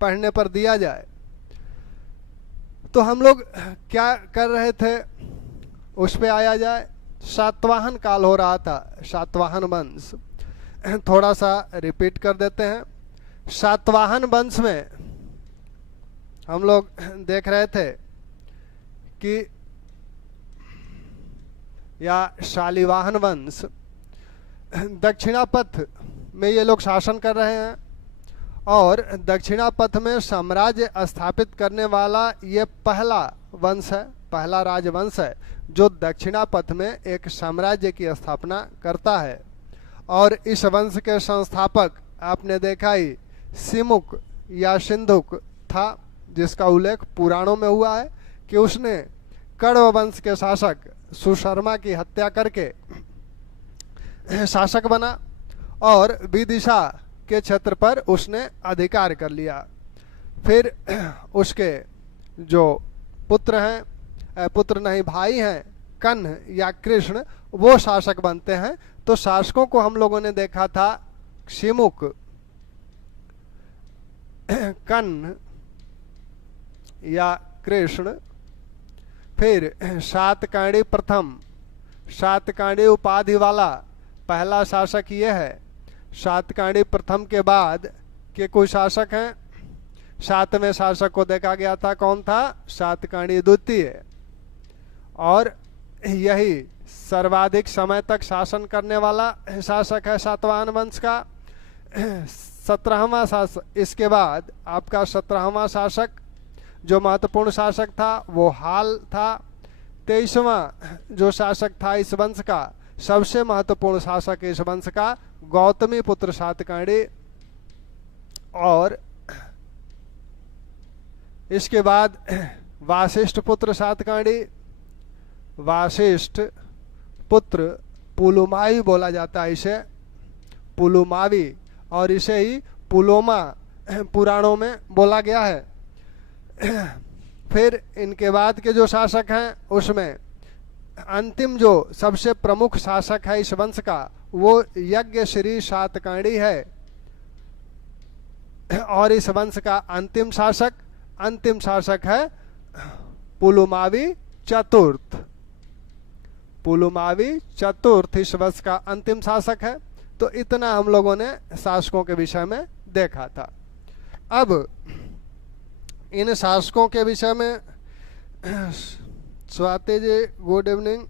पढ़ने पर दिया जाए। तो हम लोग क्या कर रहे थे, उस पे आया जाए। सातवाहन काल हो रहा था, सातवाहन वंश। थोड़ा सा रिपीट कर देते हैं। सातवाहन वंश में हम लोग देख रहे थे कि या शालिवाहन वंश, दक्षिणापथ में ये लोग शासन कर रहे हैं और दक्षिणापथ में साम्राज्य स्थापित करने वाला ये पहला वंश है, पहला राजवंश है जो दक्षिणापथ में एक साम्राज्य की स्थापना करता है। और इस वंश के संस्थापक आपने देखा ही सिमुक या सिंधुक था, जिसका उल्लेख पुराणों में हुआ है कि उसने कण्व वंश के शासक सुशर्मा की हत्या करके शासक बना और विदिशा के क्षेत्र पर उसने अधिकार कर लिया। फिर उसके जो पुत्र हैं, पुत्र नहीं भाई हैं, कन्न या कृष्ण, वो शासक बनते हैं। तो शासकों को हम लोगों ने देखा था शिमुक, कन्न या कृष्ण। फिर सातकर्णी प्रथम, सातकर्णी उपाधि वाला पहला शासक ये है। सातकर्णी प्रथम के बाद के कोई शासक हैं, सातवें शासक को देखा गया था, कौन था? सातकर्णी द्वितीय। और यही सर्वाधिक समय तक शासन करने वाला शासक है सातवाहन वंश का। 17वां शासक, इसके बाद आपका 17वां शासक जो महत्वपूर्ण शासक था वो हाल था। 23वां जो शासक था इस वंश का, सबसे महत्वपूर्ण शासक इस वंश का, गौतमी पुत्र सातकर्णी। और इसके बाद वासिष्ठ पुत्र सातकर्णी, वासिष्ठ पुत्र पुलुमावी बोला जाता है इसे, पुलुमावी, और इसे ही पुलोमा पुराणों में बोला गया है। फिर इनके बाद के जो शासक हैं उसमें अंतिम जो सबसे प्रमुख शासक है इस वंश का वो यज्ञ श्री सातकर्णी है। और इस वंश का अंतिम शासक है पुलुमावी चतुर्थ। पुलुमावी चतुर्थ इस वंश का अंतिम शासक है। तो इतना हम लोगों ने शासकों के विषय में देखा था। अब इन शासकों के विषय में, स्वाति जी गुड इवनिंग।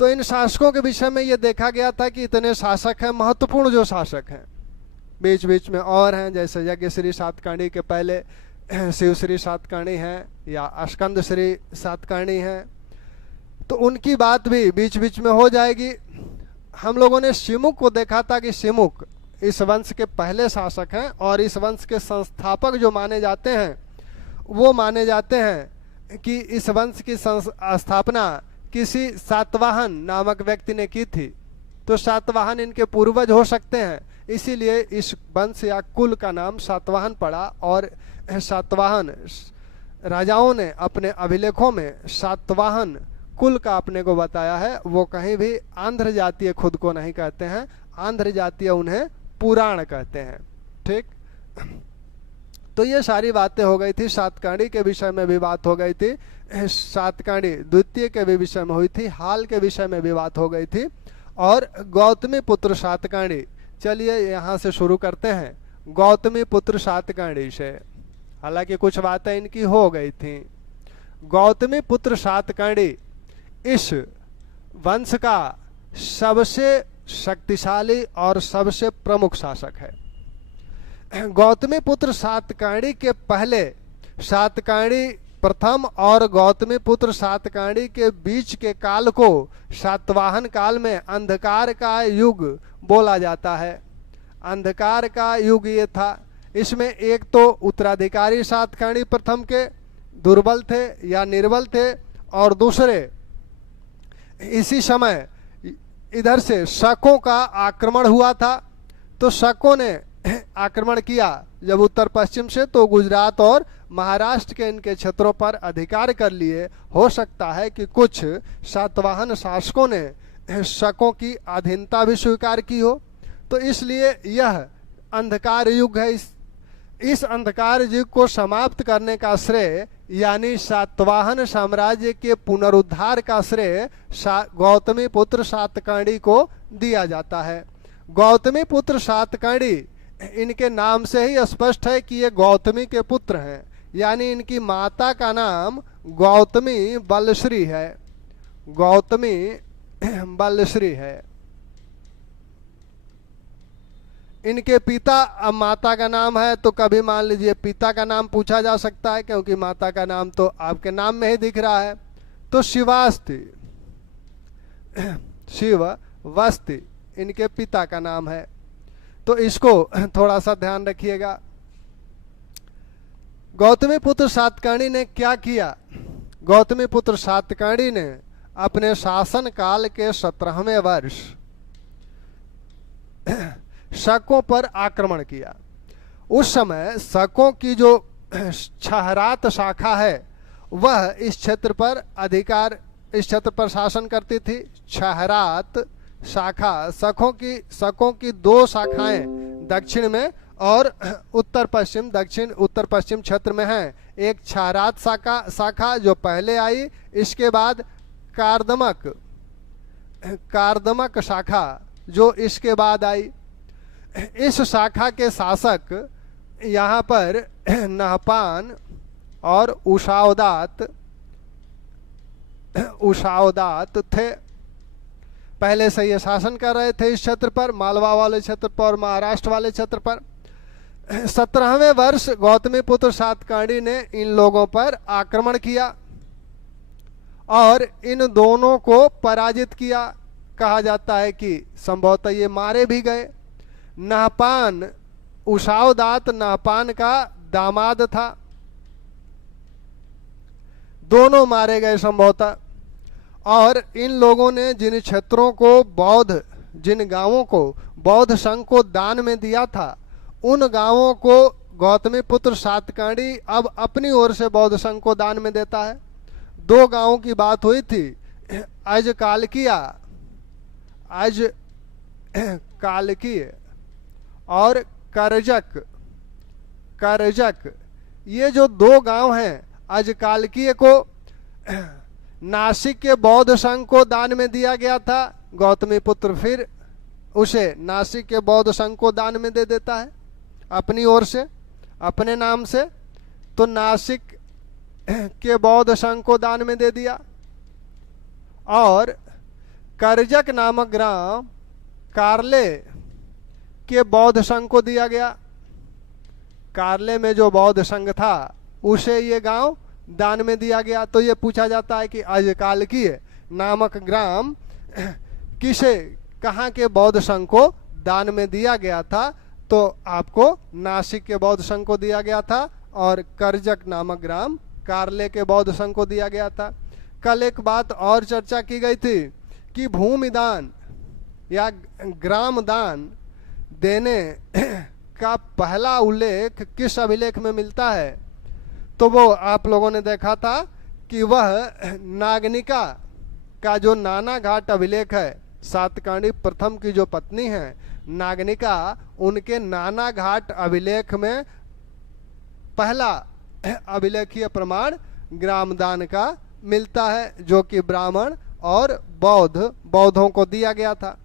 तो इन शासकों के विषय में ये देखा गया था कि इतने शासक हैं, महत्वपूर्ण जो शासक हैं, बीच बीच में और हैं, जैसे यज्ञ श्री सातकर्णी के पहले शिव श्री सातकर्णी हैं या स्कंद श्री सातकर्णी हैं, तो उनकी बात भी बीच बीच में हो जाएगी। हम लोगों ने शिमुक को देखा था कि शिमुक इस वंश के पहले शासक हैं और इस वंश के संस्थापक जो माने जाते हैं वो माने जाते हैं कि इस वंश की स्थापना किसी सातवाहन नामक व्यक्ति ने की थी। तो सातवाहन इनके पूर्वज हो सकते हैं, इसीलिए इस वंश या कुल का नाम सातवाहन पड़ा। और सातवाहन राजाओं ने अपने अभिलेखों में सातवाहन कुल का अपने को बताया है। वो कहीं भी आंध्र जातीय खुद को नहीं कहते हैं, आंध्र जातीय उन्हें पुराण कहते हैं। ठीक, तो ये सारी बातें हो गई थी। सातकर्णी के विषय में भी बात हो गई थी, सातकर्णी द्वितीय के भी विषय में हुई थी, हाल के विषय में भी बात हो गई थी, और गौतमी पुत्र सातकर्णी। चलिए यहाँ से शुरू करते हैं गौतमी पुत्र सातकर्णी से। हालांकि कुछ बातें इनकी हो गई थी। गौतमी पुत्र सातकर्णी इस वंश का सबसे शक्तिशाली और सबसे प्रमुख शासक है। गौतमी पुत्र सातकर्णी के पहले सातकर्णी प्रथम और गौतमी पुत्र सातकर्णी के बीच के काल को सातवाहन काल में अंधकार का युग बोला जाता है। अंधकार का युग ये था। इसमें एक तो उत्तराधिकारी सातकर्णी प्रथम के दुर्बल थे या निर्बल थे, और दूसरे इसी समय इधर से शकों का आक्रमण हुआ था। तो शकों ने आक्रमण किया जब उत्तर पश्चिम से, तो गुजरात और महाराष्ट्र के इनके क्षेत्रों पर अधिकार कर लिए। हो सकता है कि कुछ सातवाहन शासकों ने शकों की अधीनता भी स्वीकार की हो। तो इसलिए यह अंधकार युग है इस अंधकार युग को समाप्त करने का श्रेय यानी सातवाहन साम्राज्य के पुनरुद्धार का श्रेय गौतमी पुत्र सातकर्णी को दिया जाता है। गौतमी पुत्र सातकर्णी, इनके नाम से ही स्पष्ट है कि ये गौतमी के पुत्र हैं, यानी इनकी माता का नाम गौतमी बलश्री है। गौतमी बलश्री है। इनके पिता, अब माता का नाम है तो कभी मान लीजिए पिता का नाम पूछा जा सकता है, क्योंकि माता का नाम तो आपके नाम में ही दिख रहा है। तो शिवास्ति, शिववस्ति इनके पिता का नाम है। तो इसको थोड़ा सा ध्यान रखिएगा। गौतमी पुत्र सातकर्णी ने क्या किया? गौतमी पुत्र सातकर्णी ने अपने शासन काल के 17वें वर्ष शकों पर आक्रमण किया। उस समय शकों की जो छहरात शाखा है वह इस क्षेत्र पर शासन करती थी। छहरात शाखा, शकों की 2 शाखाएं दक्षिण में और उत्तर पश्चिम, दक्षिण उत्तर पश्चिम क्षेत्र में है। एक छहरात शाखा जो पहले आई, इसके बाद कार्दमक शाखा जो इसके बाद आई। इस शाखा के शासक यहाँ पर नहपान और उषावदात थे। पहले से ये शासन कर रहे थे इस क्षेत्र पर, मालवा वाले क्षेत्र पर और महाराष्ट्र वाले क्षेत्र पर। 17वें वर्ष गौतमी पुत्र सातकर्णी ने इन लोगों पर आक्रमण किया और इन दोनों को पराजित किया। कहा जाता है कि संभवतः ये मारे भी गए। नहपान, उषावदात नहपान का दामाद था। दोनों मारे गए संभवतः। और इन लोगों ने जिन क्षेत्रों को जिन गांवों को बौद्ध संघ को दान में दिया था, उन गांवों को गौतमी पुत्र सातकर्णी अब अपनी ओर से बौद्ध संघ को दान में देता है। 2 गांवों की बात हुई थी, आज कालकीय और करजक। ये जो 2 गांव हैं, अजकालकीय को नासिक के बौद्ध संघ को दान में दिया गया था। गौतमी पुत्र फिर उसे नासिक के बौद्ध संघ को दान में दे देता है अपनी ओर से, अपने नाम से। तो नासिक के बौद्ध संघ को दान में दे दिया। और करजक नामक ग्राम कार्ले के बौद्ध संघ को दिया गया। कार्ले में जो बौद्ध संघ था उसे ये गांव दान में दिया गया। तो ये पूछा जाता है कि अजकालकीय नामक ग्राम कहाँ के बौद्ध संघ को दान में दिया गया था? तो आपको नासिक के बौद्ध संघ को दिया गया था और करजक नामक ग्राम कार्ले के बौद्ध संघ को दिया गया था। कल एक बात और चर्चा की गई थी कि भूमि दान या ग्राम दान देने का पहला उल्लेख किस अभिलेख में मिलता है? तो वो आप लोगों ने देखा था कि वह नागनिका का जो नाना घाट अभिलेख है, सातकर्णी प्रथम की जो पत्नी है नागनिका, उनके नाना घाट अभिलेख में पहला अभिलेखीय प्रमाण ग्रामदान का मिलता है, जो कि ब्राह्मण और बौद्धों को दिया गया था।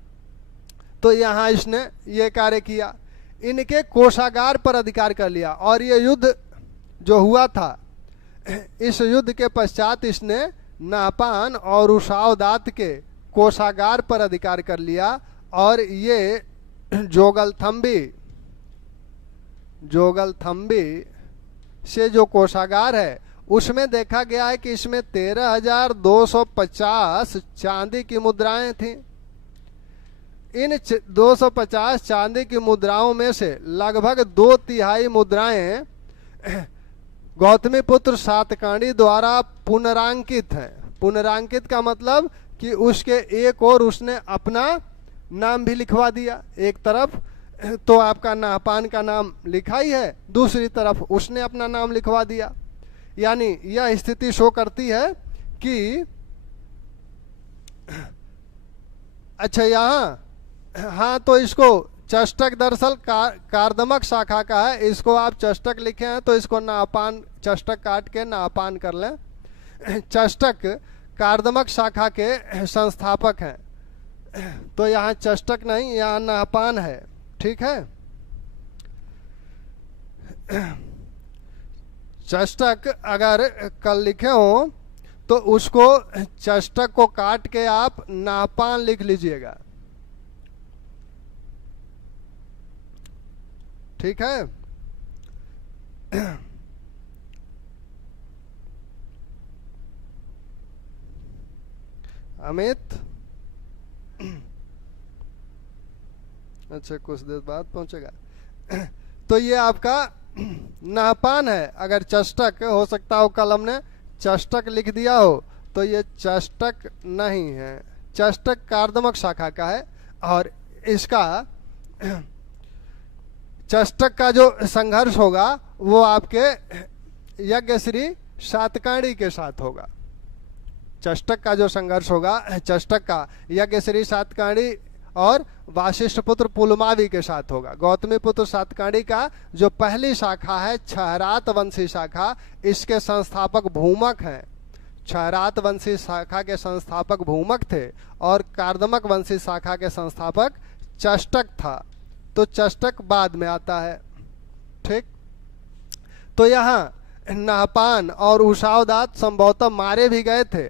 तो यहाँ इसने ये कार्य किया, इनके कोषागार पर अधिकार कर लिया। और ये युद्ध जो हुआ था, इस युद्ध के पश्चात इसने नापान और उषावदात के कोषागार पर अधिकार कर लिया। और ये जोगलथम्बी से जो कोषागार है उसमें देखा गया है कि इसमें 13,250 चांदी की मुद्राएं थीं। इन 250 चांदी की मुद्राओं में से लगभग 2/3 मुद्राएं गौतमी पुत्र सातकर्णी द्वारा पुनरांकित हैं। पुनरांकित का मतलब कि उसके एक और उसने अपना नाम भी लिखवा दिया। एक तरफ तो आपका नाहपान का नाम लिखा ही है, दूसरी तरफ उसने अपना नाम लिखवा दिया। यानी यह स्थिति शो करती है कि अच्छा यहाँ हाँ, तो इसको चष्टक दरअसल कार्दमक शाखा का है, इसको आप चष्टक लिखे हैं तो इसको नापान, चष्टक काट के नापान कर लें। चष्टक कार्दमक शाखा के संस्थापक हैं, तो यहाँ चष्टक नहीं, यहाँ नापान है, ठीक है। चष्टक अगर कल लिखे हो तो उसको चष्टक को काट के आप नापान लिख लीजिएगा, ठीक है। अमित, अच्छा कुछ देर बाद पहुंचेगा। तो ये आपका नापान है। अगर चष्टक हो सकता हो कल हमने चष्टक लिख दिया हो, तो ये चष्टक नहीं है, चष्टक कार्दमक शाखा का है। और इसका चष्टक का जो संघर्ष होगा वो आपके यज्ञश्री सातकाणी के साथ होगा। चष्टक का जो संघर्ष होगा चष्टक का यज्ञश्री सातकाणी और वाशिष्ठ पुत्र पुलमावी के साथ होगा। गौतमी पुत्र सातकाणी का जो पहली शाखा है क्षहरात वंशी शाखा, इसके संस्थापक भूमक हैं। क्षहरात वंशी शाखा के संस्थापक भूमक थे और कार्दमक वंशी शाखा के संस्थापक चष्टक था, तो चष्टक बाद में आता है, ठीक। तो यहाँ नाहपान और उषावदात संभवतः मारे भी गए थे।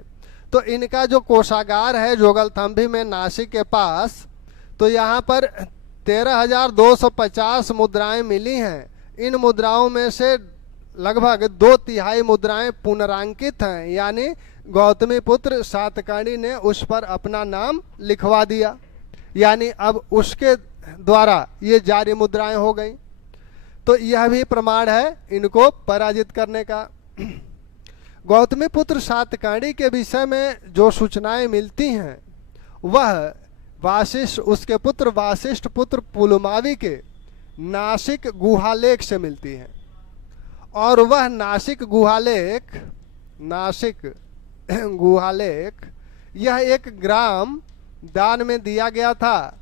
तो इनका जो कोषागार है जोगलथंभी में नासिक के पास, तो यहाँ पर 13,250 मुद्राएं मिली हैं। इन मुद्राओं में से लगभग 2/3 मुद्राएं पुनरांकित हैं, यानी गौतमी पुत्र सातकाणी ने उस पर अपना नाम लिखवा दिया, यानी अब उसके द्वारा ये जारी मुद्राएं हो गई। तो यह भी प्रमाण है इनको पराजित करने का। गौतमी पुत्र सातकाणी के विषय में जो सूचनाएं मिलती हैं वह वाशिष्ठ, उसके पुत्र वाशिष्ठ पुत्र पुलमावी के नासिक गुहालेख से मिलती हैं। और वह नासिक गुहालेख यह एक ग्राम दान में दिया गया था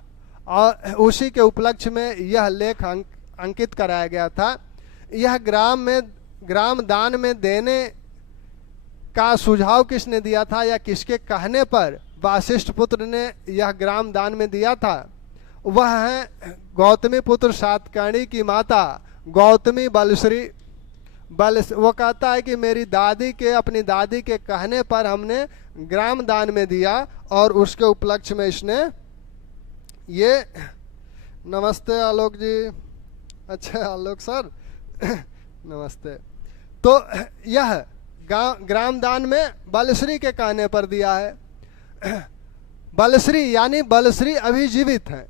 और उसी के उपलक्ष्य में यह लेख अंकित कराया गया था। यह ग्राम दान में देने का सुझाव किसने दिया था या किसके कहने पर वाशिष्ठ पुत्र ने यह ग्राम दान में दिया था? वह है गौतमी पुत्र सातकाणी की माता गौतमी बलश्री। वो कहता है कि मेरी दादी के, अपनी दादी के कहने पर हमने ग्राम दान में दिया और उसके उपलक्ष्य में इसने ये, नमस्ते आलोक जी, अच्छा आलोक सर नमस्ते। तो यह ग्राम दान में बलश्री के कहने पर दिया है। बलश्री यानी बलश्री अभी जीवित है।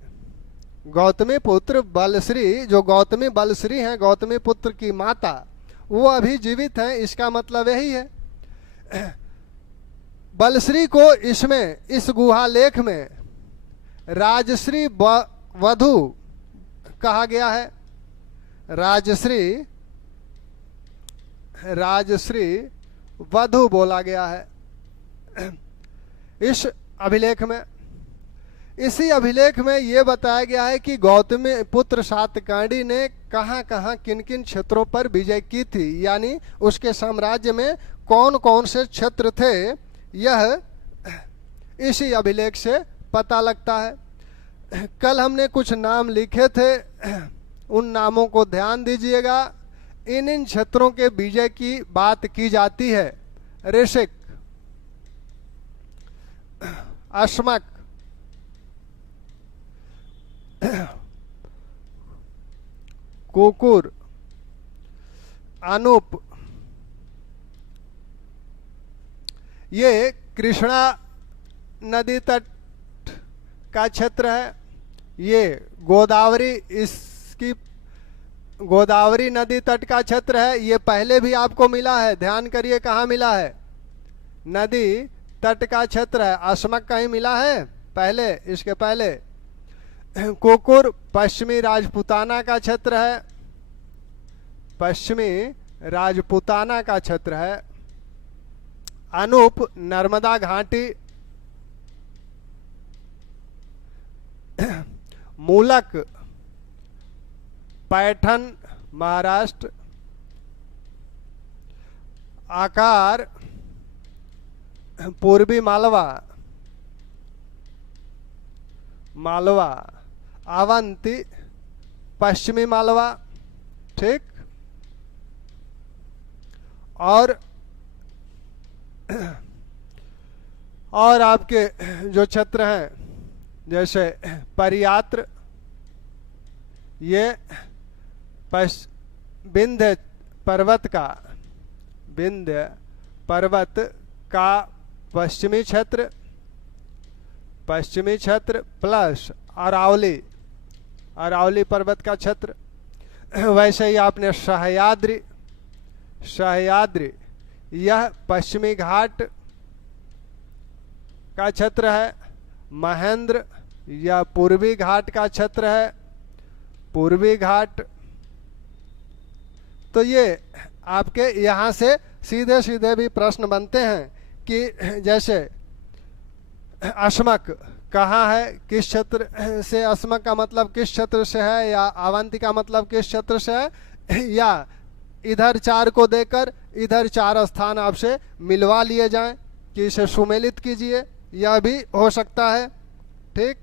गौतमी पुत्र बलश्री, जो गौतमी बलश्री हैं, गौतमी पुत्र की माता, वो अभी जीवित हैं। इसका मतलब यही है। बलश्री को इसमें, इस गुहालेख में राजश्री वधु कहा गया है। राजश्री वधु बोला गया है इस अभिलेख में। इसी अभिलेख में यह बताया गया है कि गौतमी पुत्र सातकाणी ने कहां कहां किन किन क्षेत्रों पर विजय की थी, यानी उसके साम्राज्य में कौन कौन से क्षेत्र थे, यह इसी अभिलेख से पता लगता है। कल हमने कुछ नाम लिखे थे, उन नामों को ध्यान दीजिएगा। इन क्षेत्रों के विजय की बात की जाती है। ऋषिक, अश्मक, कुकुर, अनूप, ये कृष्णा नदी तट का क्षेत्र है। ये गोदावरी, इसकी गोदावरी नदी तट का क्षेत्र है। ये पहले भी आपको मिला है, ध्यान करिए कहाँ मिला है। नदी तट का क्षेत्र है। अश्मक कहीं मिला है पहले, इसके पहले। कुकुर पश्चिमी राजपूताना का क्षेत्र है, पश्चिमी राजपूताना का क्षेत्र है। अनूप नर्मदा घाटी। मूलक पैठन महाराष्ट्र, आकार पूर्वी मालवा, मालवा, अवंती पश्चिमी मालवा, ठीक। और आपके जो क्षेत्र हैं जैसे परियात्र, ये विंध्य पर्वत का, विंध्य पर्वत का पश्चिमी क्षेत्र, पश्चिमी क्षेत्र प्लस अरावली, अरावली पर्वत का क्षेत्र। वैसे ही आपने सह्याद्री, सह्याद्री यह पश्चिमी घाट का क्षेत्र है। महेंद्र यह पूर्वी घाट का क्षेत्र है, पूर्वी घाट। तो ये आपके यहाँ से सीधे सीधे भी प्रश्न बनते हैं कि जैसे अस्मक कहाँ है, किस क्षेत्र से, अस्मक का मतलब किस क्षेत्र से है, या अवंती का मतलब किस क्षेत्र से है, या इधर 4 को देकर इधर 4 स्थान आपसे मिलवा लिए जाएं कि इसे सुमेलित कीजिए, यह भी हो सकता है, ठीक।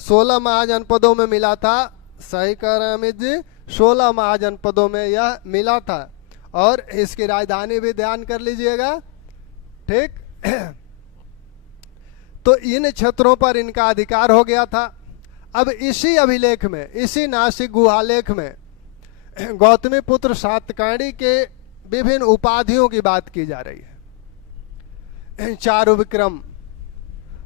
16 महाजनपदों में मिला था, सही कह रहे हैं अमित जी, 16 महाजनपदों में यह मिला था। और इसकी राजधानी भी ध्यान कर लीजिएगा, ठीक। तो इन क्षेत्रों पर इनका अधिकार हो गया था। अब इसी अभिलेख में, इसी नासिक गुहालेख में गौतमी पुत्र सातकर्णी के विभिन्न उपाधियों की बात की जा रही है। चारु विक्रम,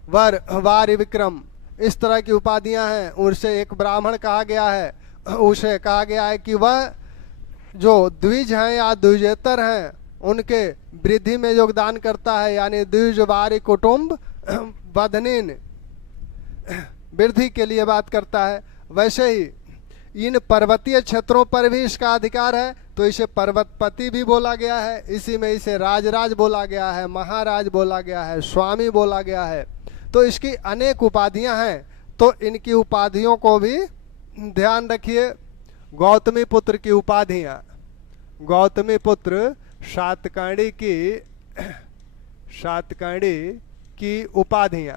वारि विक्रम, इस तरह की उपाधियां हैं। उनसे एक ब्राह्मण कहा गया है, उसे कहा गया है कि वह जो द्विज हैं या द्विजेतर हैं उनके वृद्धि में योगदान करता है, यानी द्विज वारि कुटुंब बधनीन, वृद्धि के लिए बात करता है। वैसे ही इन पर्वतीय क्षेत्रों पर भी इसका अधिकार है, तो इसे पर्वतपति भी बोला गया है। इसी में इसे राजराज बोला गया है, महाराज बोला गया है, स्वामी बोला गया है। तो इसकी अनेक उपाधियां हैं, तो इनकी उपाधियों को भी ध्यान रखिए। गौतमी पुत्र की उपाधियां, गौतमी पुत्र सातकर्णी की उपाधियां,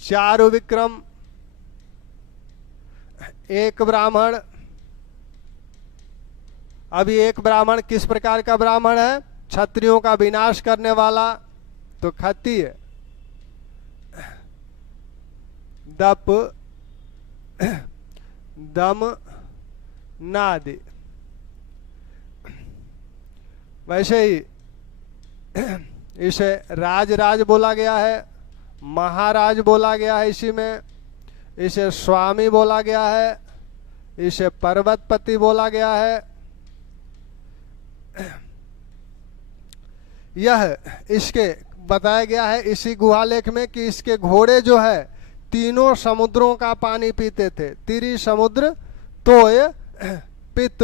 चारु विक्रम, एक ब्राह्मण। अभी एक ब्राह्मण किस प्रकार का ब्राह्मण है? क्षत्रियों का विनाश करने वाला, तो क्षत्रिय, दप, दम, नादि। वैसे ही इसे राजराज बोला गया है, महाराज बोला गया है, इसी में इसे स्वामी बोला गया है, इसे पर्वतपति बोला गया है। यह इसके बताया गया है इसी गुहालेख में कि इसके घोड़े जो है तीनों समुद्रों का पानी पीते थे। तिरी समुद्र, तोय, पित,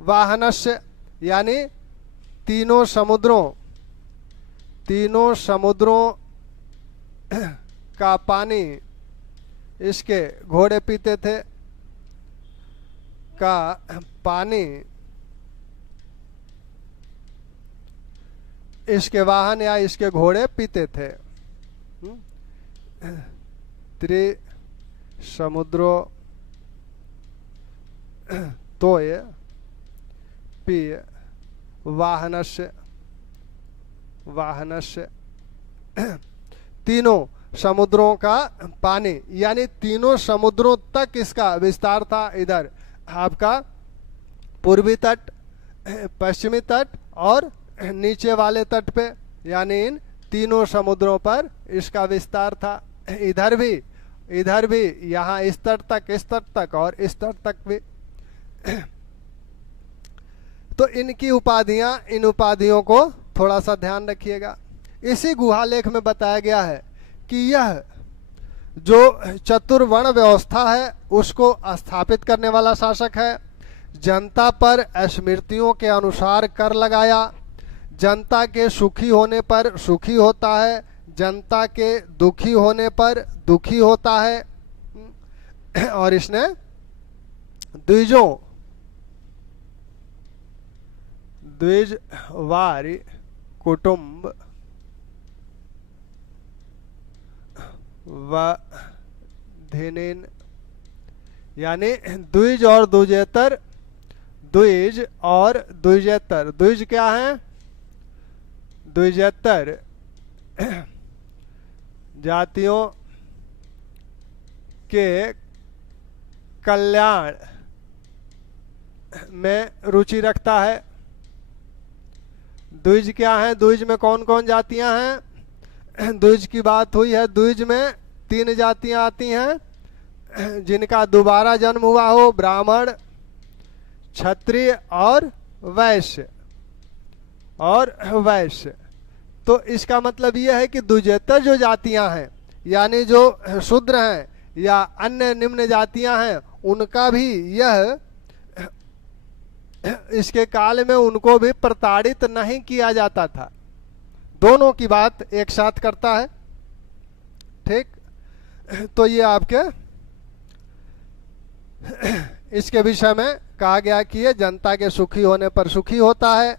वाहनस्य, यानी तीनों समुद्रों का पानी इसके घोड़े पीते थे। का पानी इसके वाहन या इसके घोड़े पीते थे। त्रि समुद्रो तोय पीय वाहनस्य, तीनों समुद्रों का पानी, यानी तीनों समुद्रों तक इसका विस्तार था। इधर आपका पूर्वी तट, पश्चिमी तट और नीचे वाले तट पे, यानी इन तीनों समुद्रों पर इसका विस्तार था। इधर भी यहाँ इस तट तक, इस तट तक और इस तट तक भी। तो इनकी उपाधियां, इन उपाधियों को थोड़ा सा ध्यान रखिएगा। इसी गुहालेख में बताया गया है कि यह जो चतुर्वर्ण व्यवस्था है उसको स्थापित करने वाला शासक है। जनता पर स्मृतियों के अनुसार कर लगाया, जनता के सुखी होने पर सुखी होता है, जनता के दुखी होने पर दुखी होता है, और इसने द्विजों द्विजवारी कुटुंब वधिनीन, यानी द्विज और द्विजेतर, द्विज और द्विजेतर। द्विज क्या है? द्विजेतर जातियों के कल्याण में रुचि रखता है। द्विज क्या है? द्विज में कौन कौन जातियां हैं? द्विज की बात हुई है। द्विज में 3 जातियां आती हैं जिनका दोबारा जन्म हुआ हो, ब्राह्मण, क्षत्रिय और वैश्य। तो इसका मतलब यह है कि द्विजेतर जो जातियां हैं, यानी जो शूद्र हैं या अन्य निम्न जातियां हैं, उनका भी यह इसके काल में उनको भी प्रताड़ित नहीं किया जाता था। दोनों की बात एक साथ करता है। ठीक, तो ये आपके इसके विषय में कहा गया कि ये जनता के सुखी होने पर सुखी होता है,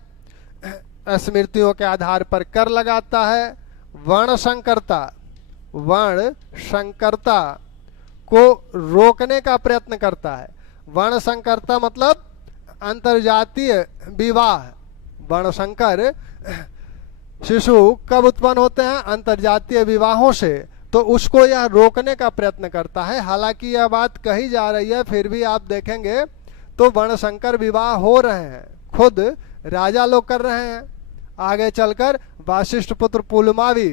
स्मृतियों के आधार पर कर लगाता है, वर्ण संकरता को रोकने का प्रयत्न करता है। वर्ण संकरता मतलब अंतरजातीय विवाह। वर्ण संकर शिशु कब उत्पन्न होते हैं? अंतरजातीय विवाहों से। तो उसको यह रोकने का प्रयत्न करता है। हालांकि यह बात कही जा रही है, फिर भी आप देखेंगे तो वर्ण संकर विवाह हो रहे हैं, खुद राजा लोग कर रहे हैं। आगे चलकर वाशिष्ठ पुत्र पुलमावी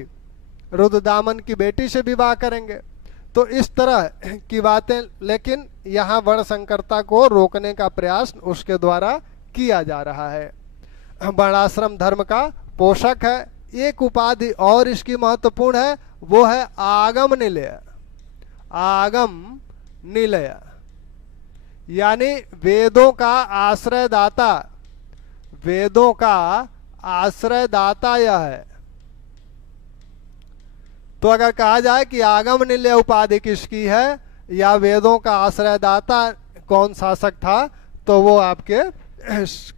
रुद्रदामन की बेटी से विवाह करेंगे। तो इस तरह की बातें, लेकिन यहाँ वर्ण संकरता को रोकने का प्रयास उसके द्वारा किया जा रहा है। वर्णाश्रम धर्म का पोषक है। एक उपाधि और इसकी महत्वपूर्ण है, वो है आगम निलय। आगम निलय यानी वेदों का आश्रयदाता। वेदों का आश्रयदाता यह है। तो अगर कहा जाए कि आगम निलय उपाधि किसकी है या वेदों का आश्रयदाता कौन शासक था, तो वो आपके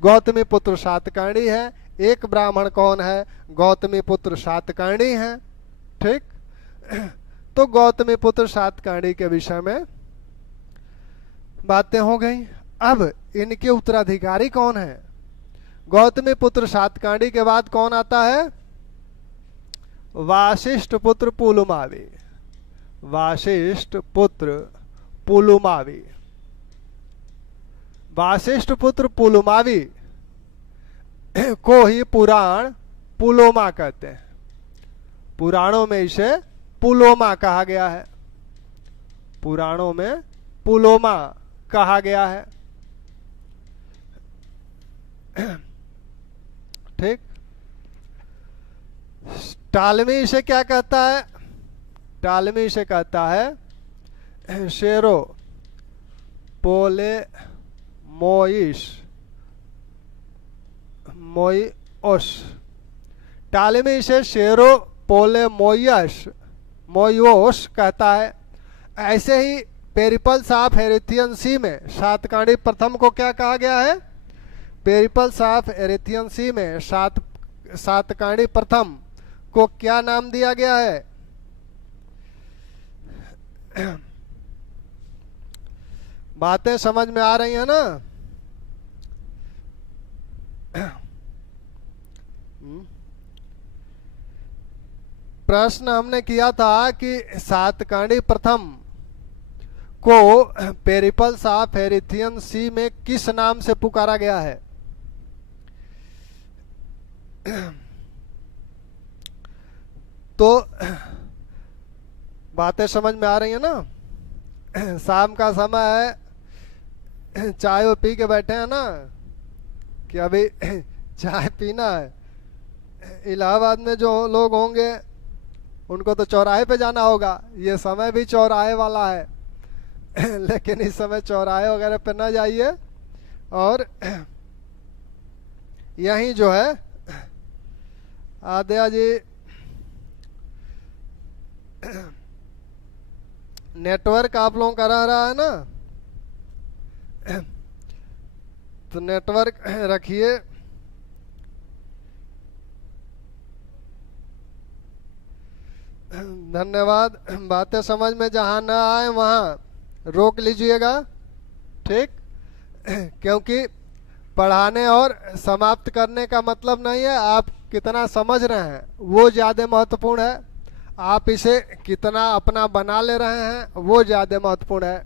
गौतमी पुत्र सातकर्णी है। एक ब्राह्मण कौन है? गौतमी पुत्र सातकर्णी है। ठीक, तो गौतमी पुत्र सातकर्णी के विषय में बातें हो गई। अब इनके उत्तराधिकारी कौन है? गौतमी पुत्र सातकर्णी के बाद कौन आता है? वाशिष्ठ पुत्र पुलुमावी। वाशिष्ठ पुत्र पुलुमावी। वाशिष्ठ पुत्र पुलुमावी को ही पुराण पुलोमा कहते हैं। पुराणों में इसे पुलोमा कहा गया है। पुराणों में पुलोमा कहा गया है। ठीक, टालमी इसे क्या कहता है? टालमी इसे कहता है शेरो पोले मोइस मोइओस। टालमी इसे शेरो पोले मोइओस कहता है। ऐसे ही पेरिपल्स ऑफ एरिथियन सी में सातकर्णी प्रथम को क्या कहा गया है? पेरिपल्स ऑफ एरिथियन सी में सातकर्णी प्रथम को क्या नाम दिया गया है? बातें समझ में आ रही है ना? प्रश्न हमने किया था कि सातकर्णी प्रथम को पेरिपल्स ऑफ एरिथियन सी में किस नाम से पुकारा गया है? तो बातें समझ में आ रही है ना? शाम का समय है, चाय वो पी के बैठे हैं ना कि अभी चाय पीना है। इलाहाबाद में जो लोग होंगे उनको तो चौराहे पे जाना होगा। ये समय भी चौराहे वाला है लेकिन इस समय चौराहे वगैरह पे ना जाइए, और यहीं जो है आद्या जी नेटवर्क आप लोगों का रह रहा है ना, तो नेटवर्क रखिए। धन्यवाद। बातें समझ में जहां न आए वहां रोक लीजिएगा, ठीक। क्योंकि पढ़ाने और समाप्त करने का मतलब नहीं है आप कितना समझ रहे हैं, वो ज्यादा महत्वपूर्ण है। आप इसे कितना अपना बना ले रहे हैं वो ज्यादा महत्वपूर्ण है।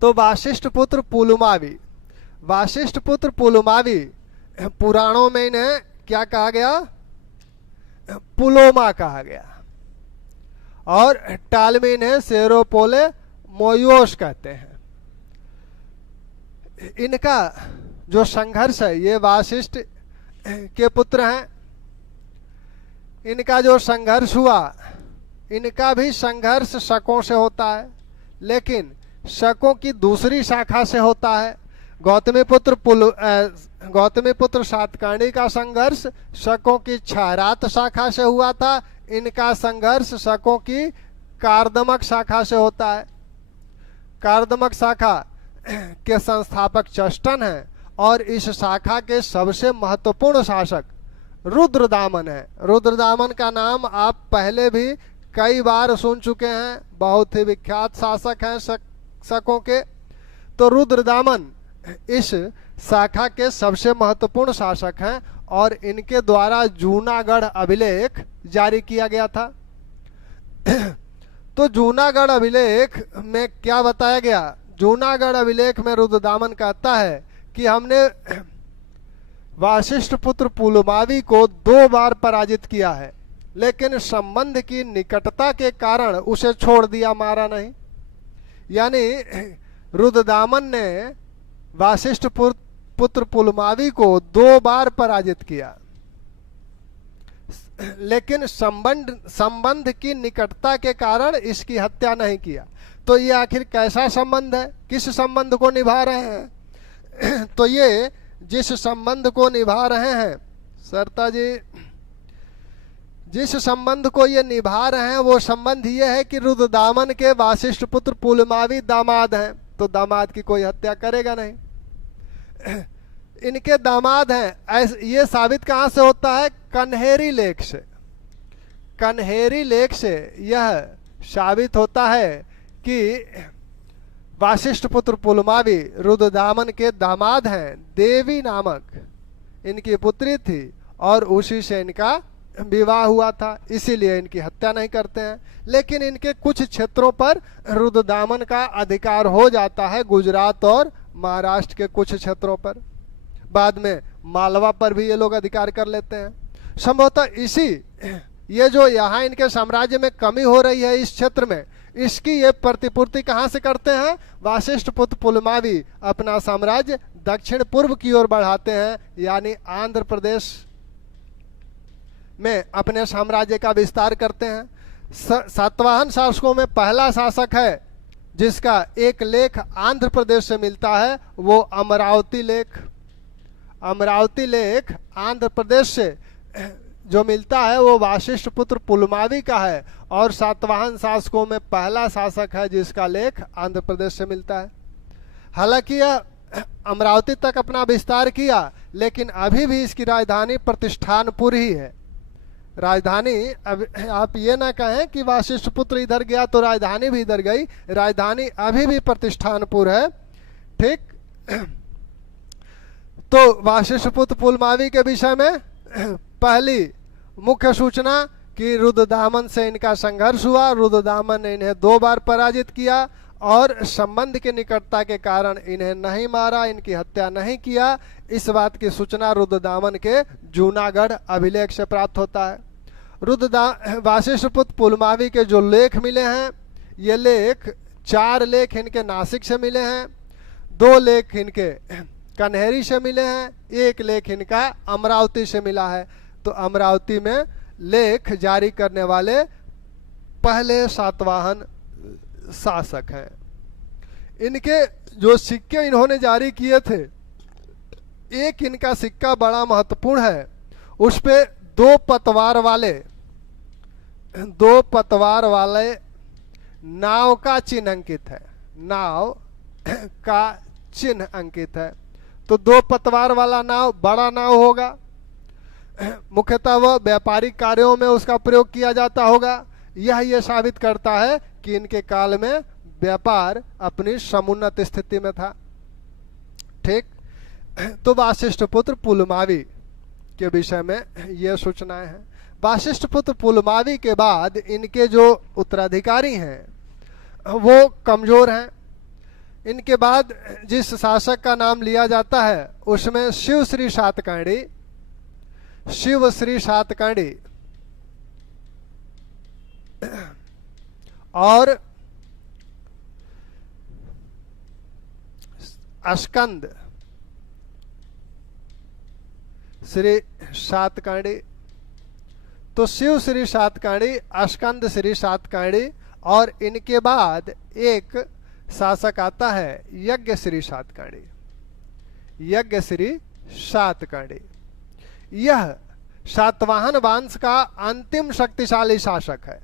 तो वाशिष्ठ पुत्र पुलुमावी, वाशिष्ठ पुत्र पुलुमावी, पुराणों में इन्हें क्या कहा गया? पुलोमा कहा गया। और टालमी इन्हें सेरोपोले मोयोस कहते हैं। इनका जो संघर्ष है, ये वाशिष्ठ के पुत्र हैं, इनका जो संघर्ष हुआ, इनका भी संघर्ष शकों से होता है, लेकिन शकों की दूसरी शाखा से होता है। गौतमी पुत्र सातकर्णी का संघर्ष शकों की क्षयरात शाखा से हुआ था। इनका संघर्ष शकों की कार्दमक शाखा से होता है। कार्दमक शाखा के संस्थापक चष्टन हैं और इस शाखा के सबसे महत्वपूर्ण शासक रुद्रदामन है। रुद्रदामन का नाम आप पहले भी कई बार सुन चुके हैं, बहुत ही विख्यात शासक हैं शकों के। तो रुद्रदामन इस शाखा के सबसे महत्वपूर्ण शासक हैं और इनके द्वारा जूनागढ़ अभिलेख जारी किया गया था। तो जूनागढ़ अभिलेख में क्या बताया गया? जूनागढ़ अभिलेख में रुद्रदामन कहता है कि हमने वाशिष्ठ पुत्र पुलुमावी को 2 बार पराजित किया है, लेकिन संबंध की निकटता के कारण उसे छोड़ दिया, मारा नहीं। यानी रुद्रदामन ने वाशिष्ठ पुत्र पुलुमावी को 2 बार पराजित किया, लेकिन संबंध की निकटता के कारण इसकी हत्या नहीं किया। तो ये आखिर कैसा संबंध है? किस संबंध को निभा रहे हैं? तो ये जिस संबंध को निभा रहे हैं सरता जी, जिस संबंध को ये निभा रहे हैं वो संबंध ये है कि रुद्रदामन के वाशिष्ठ पुत्र पुलुमावी दामाद हैं, तो दामाद की कोई हत्या करेगा नहीं। इनके दामाद हैं, ये साबित कहां से होता है? कन्हेरी लेख से। कन्हेरी लेख से यह साबित होता है कि वाशिष्ठ पुत्र पुलुमावी रुद्रदामन के दामाद हैं। देवी नामक इनकी पुत्री थी और उसी से इनका विवाह हुआ था, इसीलिए इनकी हत्या नहीं करते हैं। लेकिन इनके कुछ क्षेत्रों पर रुद्रदामन का अधिकार हो जाता है, गुजरात और महाराष्ट्र के कुछ क्षेत्रों पर। बाद में मालवा पर भी ये लोग अधिकार कर लेते हैं। संभवतः इसी ये जो यहाँ इनके साम्राज्य में कमी हो रही है इस क्षेत्र में, इसकी ये प्रतिपूर्ति कहाँ से करते हैं? वाशिष्ठ पुत्र पुलुमावी अपना साम्राज्य दक्षिण पूर्व की ओर बढ़ाते हैं, यानी आंध्र प्रदेश में अपने साम्राज्य का विस्तार करते हैं। सातवाहन शासकों में पहला शासक है जिसका एक लेख आंध्र प्रदेश से मिलता है, वो अमरावती लेख। अमरावती लेख आंध्र प्रदेश से जो मिलता है वो वाशिष्ठ पुत्र पुलुमावी का है, और सातवाहन शासकों में पहला शासक है जिसका लेख आंध्र प्रदेश से मिलता है। हालांकि यह अमरावती तक अपना विस्तार किया, लेकिन अभी भी इसकी राजधानी प्रतिष्ठानपुर ही है। राजधानी, अब आप ये ना कहें कि वाशिष्ठ पुत्र इधर गया तो राजधानी भी इधर गई, राजधानी अभी भी प्रतिष्ठानपुर है, ठीक। तो वाशिष्ठ पुत्र पुलुमावी के विषय में पहली मुख्य सूचना कि रुद्रदामन से इनका संघर्ष हुआ, रुद्रदामन ने इन्हें 2 बार पराजित किया और संबंध की निकटता के कारण इन्हें नहीं मारा, इनकी हत्या नहीं किया। इस बात की सूचना रुद्रदामन के जूनागढ़ अभिलेख से प्राप्त होता है। वाशिष्ठ पुत्र पुलुमावी के जो लेख मिले हैं, ये लेख 4 लेख इनके नासिक से मिले हैं, 2 लेख इनके कन्हेरी से मिले हैं, 1 लेख इनका अमरावती से मिला है। तो अमरावती में लेख जारी करने वाले पहले सातवाहन शासक हैं। इनके जो सिक्के इन्होंने जारी किए थे, एक इनका सिक्का बड़ा महत्वपूर्ण है, उस पे 2 पतवार वाले दो पतवार वाले नाव का चिन्ह अंकित है, नाव का चिन्ह अंकित है। तो दो पतवार वाला नाव बड़ा नाव होगा, मुख्यतः वह व्यापारिक कार्यों में उसका प्रयोग किया जाता होगा। यह ये साबित करता है कि इनके काल में व्यापार अपनी समुन्नत स्थिति में था। ठीक। तो वासिष्ठ पुत्र पुलमावी के विषय में यह सूचनाएं हैं। वासिष्ठ पुत्र पुलमावी के बाद इनके जो उत्तराधिकारी हैं वो कमजोर हैं। इनके बाद जिस शासक का नाम लिया जाता है उसमें शिव श्री सातकर्णी, शिव श्री सातकर्णी और अस्कंद श्री सातकर्णी। तो शिव श्री सातकर्णी, अस्कंद श्री सातकर्णी और इनके बाद एक शासक आता है यज्ञ श्री सातकर्णी, यज्ञ श्री सातकर्णी। यह सातवाहन वंश का अंतिम शक्तिशाली शासक है।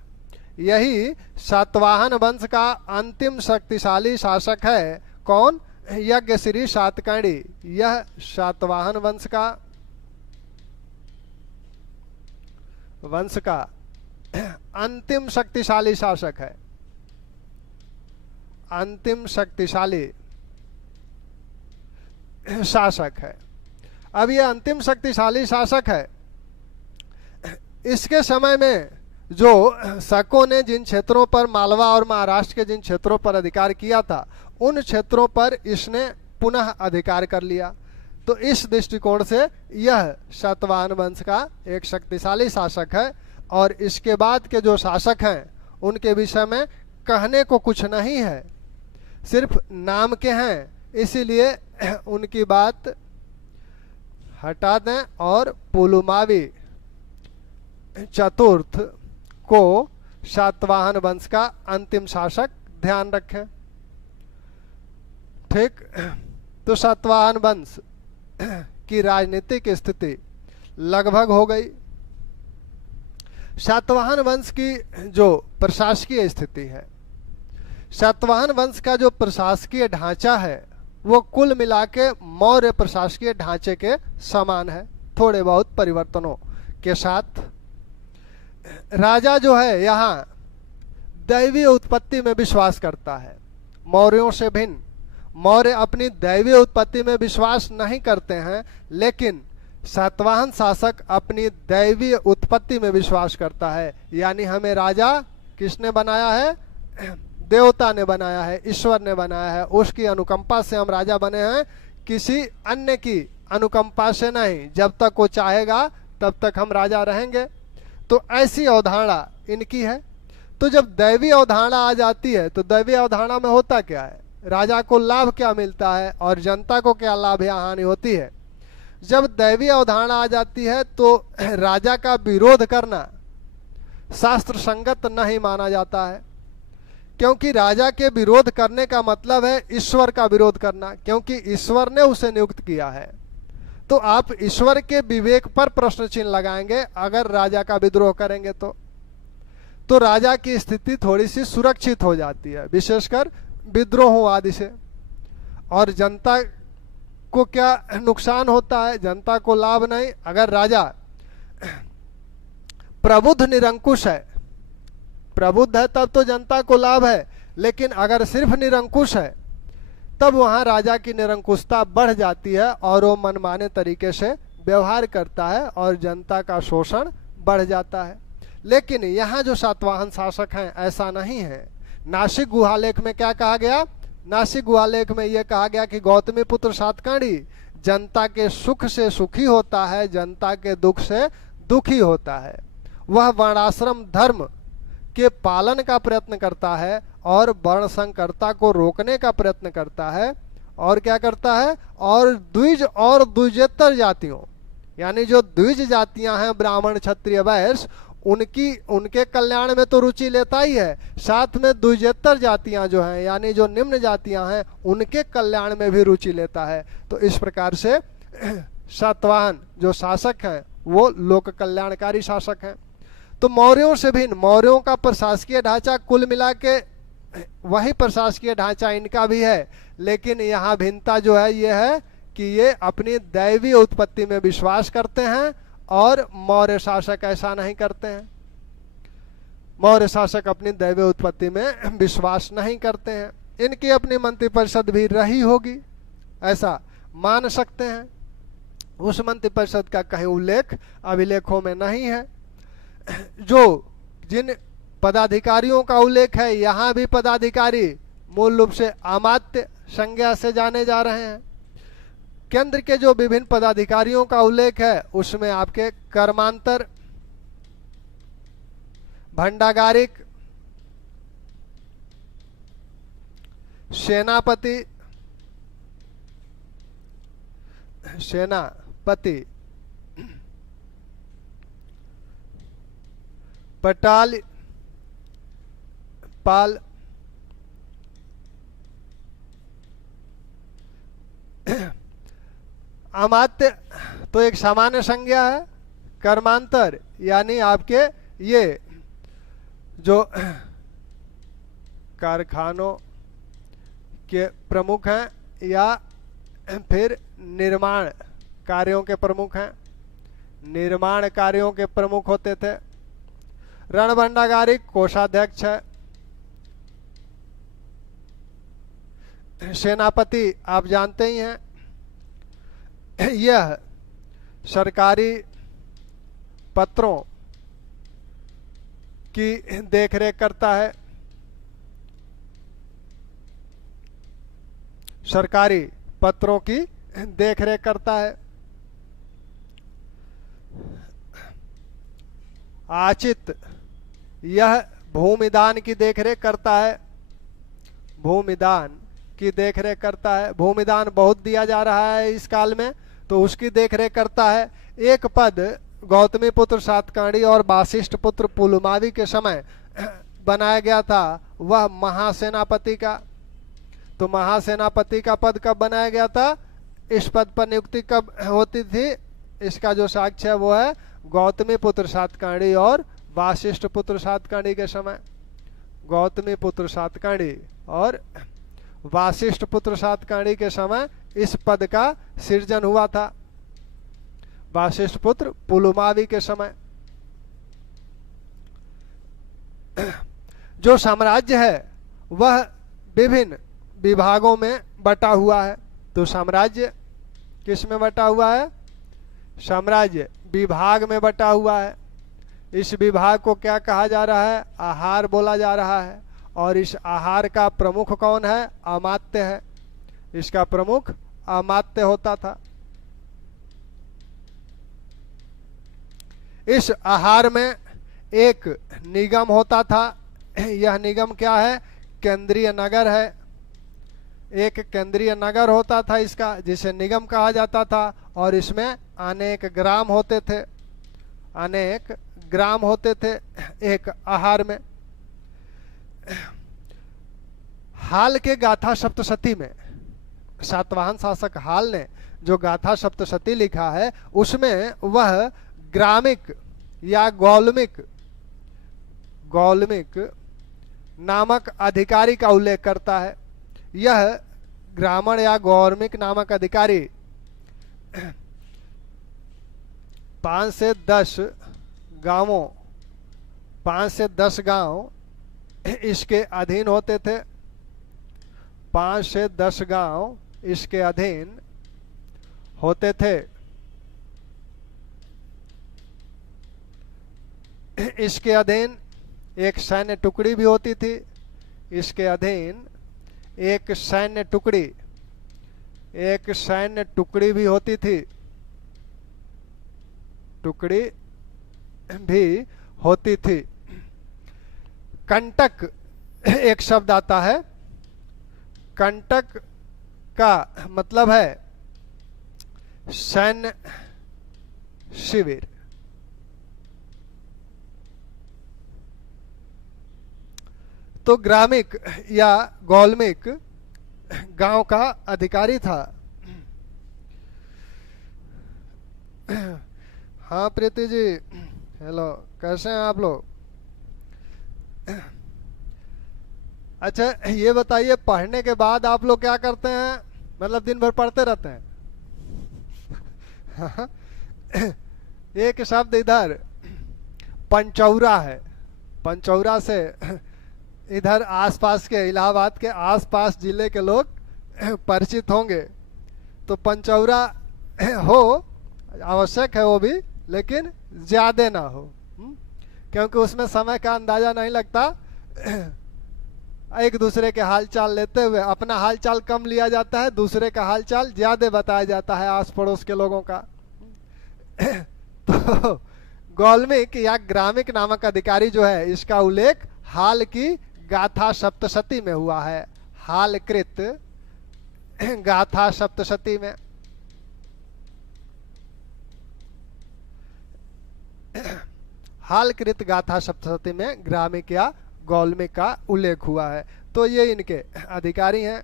यही सातवाहन वंश का अंतिम शक्तिशाली शासक है। कौन? यज्ञ श्री सातकर्णी। यह सातवाहन वंश का अंतिम शक्तिशाली शासक है, अंतिम शक्तिशाली शासक है। अब यह अंतिम शक्तिशाली शासक है। इसके समय में जो शकों ने जिन क्षेत्रों पर, मालवा और महाराष्ट्र के जिन क्षेत्रों पर अधिकार किया था, उन क्षेत्रों पर इसने पुनः अधिकार कर लिया। तो इस दृष्टिकोण से यह सातवाहन वंश का एक शक्तिशाली शासक है। और इसके बाद के जो शासक हैं उनके विषय में कहने को कुछ नहीं है, सिर्फ नाम के हैं, इसीलिए उनकी बात हटा दें और पुलमावी चतुर्थ को सातवाहन वंश का अंतिम शासक ध्यान रखें। ठीक। तो सातवाहन वंश की राजनीतिक स्थिति लगभग हो गई। सातवाहन वंश की जो प्रशासकीय स्थिति है, सातवाहन वंश का जो प्रशासकीय ढांचा है वो कुल मिला के मौर्य प्रशासकीय ढांचे के समान है, थोड़े बहुत परिवर्तनों के साथ। राजा जो है यहाँ दैवीय उत्पत्ति में विश्वास करता है, मौर्यों से भिन्न। मौर्य अपनी दैवीय उत्पत्ति में विश्वास नहीं करते हैं, लेकिन सातवाहन शासक अपनी दैवीय उत्पत्ति में विश्वास करता है। यानी हमें राजा किसने बनाया है? देवता ने बनाया है, ईश्वर ने बनाया है। उसकी अनुकंपा से हम राजा बने हैं, किसी अन्य की अनुकंपा से नहीं। जब तक वो चाहेगा तब तक हम राजा रहेंगे। तो ऐसी अवधारणा इनकी है। तो जब दैवीय अवधारणा आ जाती है तो दैवीय अवधारणा में होता क्या है? राजा को लाभ क्या मिलता है और जनता को क्या लाभ या हानि होती है? जब दैवीय अवधारणा आ जाती है तो राजा का विरोध करना शास्त्र संगत नहीं माना जाता है, क्योंकि राजा के विरोध करने का मतलब है ईश्वर का विरोध करना, क्योंकि ईश्वर ने उसे नियुक्त किया है। तो आप ईश्वर के विवेक पर प्रश्न चिन्ह लगाएंगे अगर राजा का विद्रोह करेंगे। तो राजा की स्थिति थोड़ी सी सुरक्षित हो जाती है, विशेषकर विद्रोहों आदि से। और जनता को क्या नुकसान होता है? जनता को लाभ नहीं। अगर राजा प्रबुद्ध निरंकुश है, प्रबुद्ध है तब तो जनता को लाभ है, लेकिन अगर सिर्फ निरंकुश है तब वहां राजा की निरंकुशता बढ़ जाती है और वो मनमाने तरीके से व्यवहार करता है और जनता का शोषण बढ़ जाता है। लेकिन यहाँ जो सातवाहन शासक हैं ऐसा नहीं है। नासिक गुहालेख में क्या कहा गया? नासिक गुहालेख में यह कहा गया कि गौतमी पुत्र सातकर्णी जनता के सुख से सुखी होता है, जनता के दुख से दुखी होता है। वह वर्णाश्रम धर्म के पालन का प्रयत्न करता है और वर्ण संकरता को रोकने का प्रयत्न करता है। और क्या करता है? और द्विज और द्विजेतर जातियों, यानी जो द्विज जातियां हैं, ब्राह्मण क्षत्रिय वैश्य, उनके कल्याण में तो रुचि लेता ही है, साथ में द्विजेतर जातियां जो हैं, यानी जो निम्न जातियां हैं, उनके कल्याण में भी रुचि लेता है। तो इस प्रकार से सातवाहन जो शासक हैं वो लोक कल्याणकारी शासक हैं। तो मौर्यों से भिन्न, मौर्यों का प्रशासकीय ढांचा कुल मिला के वही प्रशासकीय ढांचा इनका भी है, लेकिन यहाँ भिन्नता जो है ये है कि ये अपनी दैवीय उत्पत्ति में विश्वास करते हैं और मौर्य शासक ऐसा नहीं करते हैं। मौर्य शासक अपनी दैवीय उत्पत्ति में विश्वास नहीं करते हैं। इनकी अपनी मंत्रिपरिषद भी रही होगी, ऐसा मान सकते हैं। उस मंत्रिपरिषद का कहीं उल्लेख अभिलेखों में नहीं है। जो जिन पदाधिकारियों का उल्लेख है, यहाँ भी पदाधिकारी मूल रूप से अमात्य संज्ञा से जाने जा रहे हैं। केंद्र के जो विभिन्न पदाधिकारियों का उल्लेख है उसमें आपके कर्मांतर, भंडागारिक, सेनापति, पटाल, पाल, अमात्य तो एक सामान्य संज्ञा है। कर्मांतर यानी आपके ये जो कारखानों के प्रमुख हैं या फिर निर्माण कार्यों के प्रमुख हैं, निर्माण कार्यों के प्रमुख होते थे। रणभंडागारिक कोषाध्यक्ष है। सेनापति आप जानते ही हैं, यह सरकारी पत्रों की देखरेख करता है। सरकारी पत्रों की देखरेख करता है। आचित यह भूमिदान की देखरेख करता है। भूमिदान की देखरेख करता है। भूमिदान बहुत दिया जा रहा है इस काल में, तो उसकी देखरेख करता है। एक पद गौतमी पुत्र सातकर्णी और वासिष्ठ पुत्र पुलमावी के समय बनाया गया था, वह महासेनापति का। तो महासेनापति का पद कब बनाया गया था, इस पद पर नियुक्ति कब होती थी, इसका जो साक्ष्य है वो है गौतमी पुत्र सातकर्णी और वासिष्ठ पुत्र सातकर्णी के समय। गौतमी पुत्र सातकर्णी और वासिष्ठ पुत्र सातकर्णी के समय इस पद का सृजन हुआ था। वासिष्ठ पुत्र पुलमावी के समय। जो साम्राज्य है वह विभिन्न विभागों में बटा हुआ है। तो साम्राज्य किस में बटा हुआ है, साम्राज्य विभाग में बटा हुआ है। इस विभाग को क्या कहा जा रहा है, आहार बोला जा रहा है। और इस आहार का प्रमुख कौन है, अमात्य है। इसका प्रमुख अमात्य होता था। इस आहार में एक निगम होता था। यह निगम क्या है, केंद्रीय नगर है। एक केंद्रीय नगर होता था इसका, जिसे निगम कहा जाता था। और इसमें अनेक ग्राम होते थे, अनेक ग्राम होते थे एक आहार में। हाल के गाथा सप्तशती में सातवाहन शासक हाल ने जो गाथा सप्तशती लिखा है उसमें वह ग्रामिक या गौलमिक नामक अधिकारी का उल्लेख करता है। यह ग्रामण या गौलमिक नामक अधिकारी 5 से 10 गांवों, 5 से 10 गांव इसके अधीन होते थे। 5 से 10 गांव इसके अधीन होते थे। इसके अधीन एक सैन्य टुकड़ी भी होती थी। इसके अधीन एक सैन्य टुकड़ी भी होती थी। टुकड़ी भी होती थी। कंटक एक शब्द आता है। कंटक का मतलब है सैन्य शिविर। तो ग्रामिक या गौलमिक गांव का अधिकारी था। हाँ प्रीति जी, हेलो, कैसे हैं आप लोग? अच्छा, ये बताइए, पढ़ने के बाद आप लोग क्या करते हैं? मतलब दिन भर पढ़ते रहते हैं? एक शब्द इधर पंचौरा है। पंचौरा से इधर आसपास के, इलाहाबाद के आसपास जिले के लोग परिचित होंगे। तो पंचौरा हो, आवश्यक है वो भी, लेकिन ज्यादा ना हो। क्योंकि उसमें समय का अंदाजा नहीं लगता। एक दूसरे के हालचाल लेते हुए अपना हालचाल कम लिया जाता है, दूसरे का हालचाल ज्यादा बताया जाता है आस पड़ोस के लोगों का। तो गौल्मिक या ग्रामिक नामक अधिकारी जो है, इसका उल्लेख हाल की गाथा सप्तशती में हुआ है। हालकृत गाथा सप्तशती में। हालकृत गाथा सप्तशती में ग्रामिक या गौल्मिक का उल्लेख हुआ है। तो ये इनके अधिकारी हैं।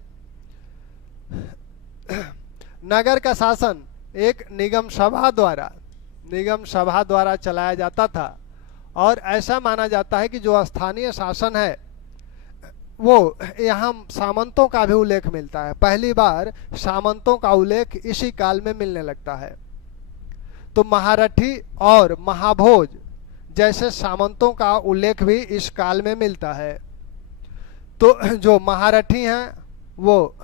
नगर का शासन एक निगम सभा द्वारा चलाया जाता था, और ऐसा माना जाता है कि जो स्थानीय शासन है वो, यहाँ सामंतों का भी उल्लेख मिलता है। पहली बार सामंतों का उल्लेख इसी काल में मिलने लगता है। तो महारठी और महाभोज जैसे सामंतों का उल्लेख भी इस काल में मिलता है। तो जो महारठी हैं वो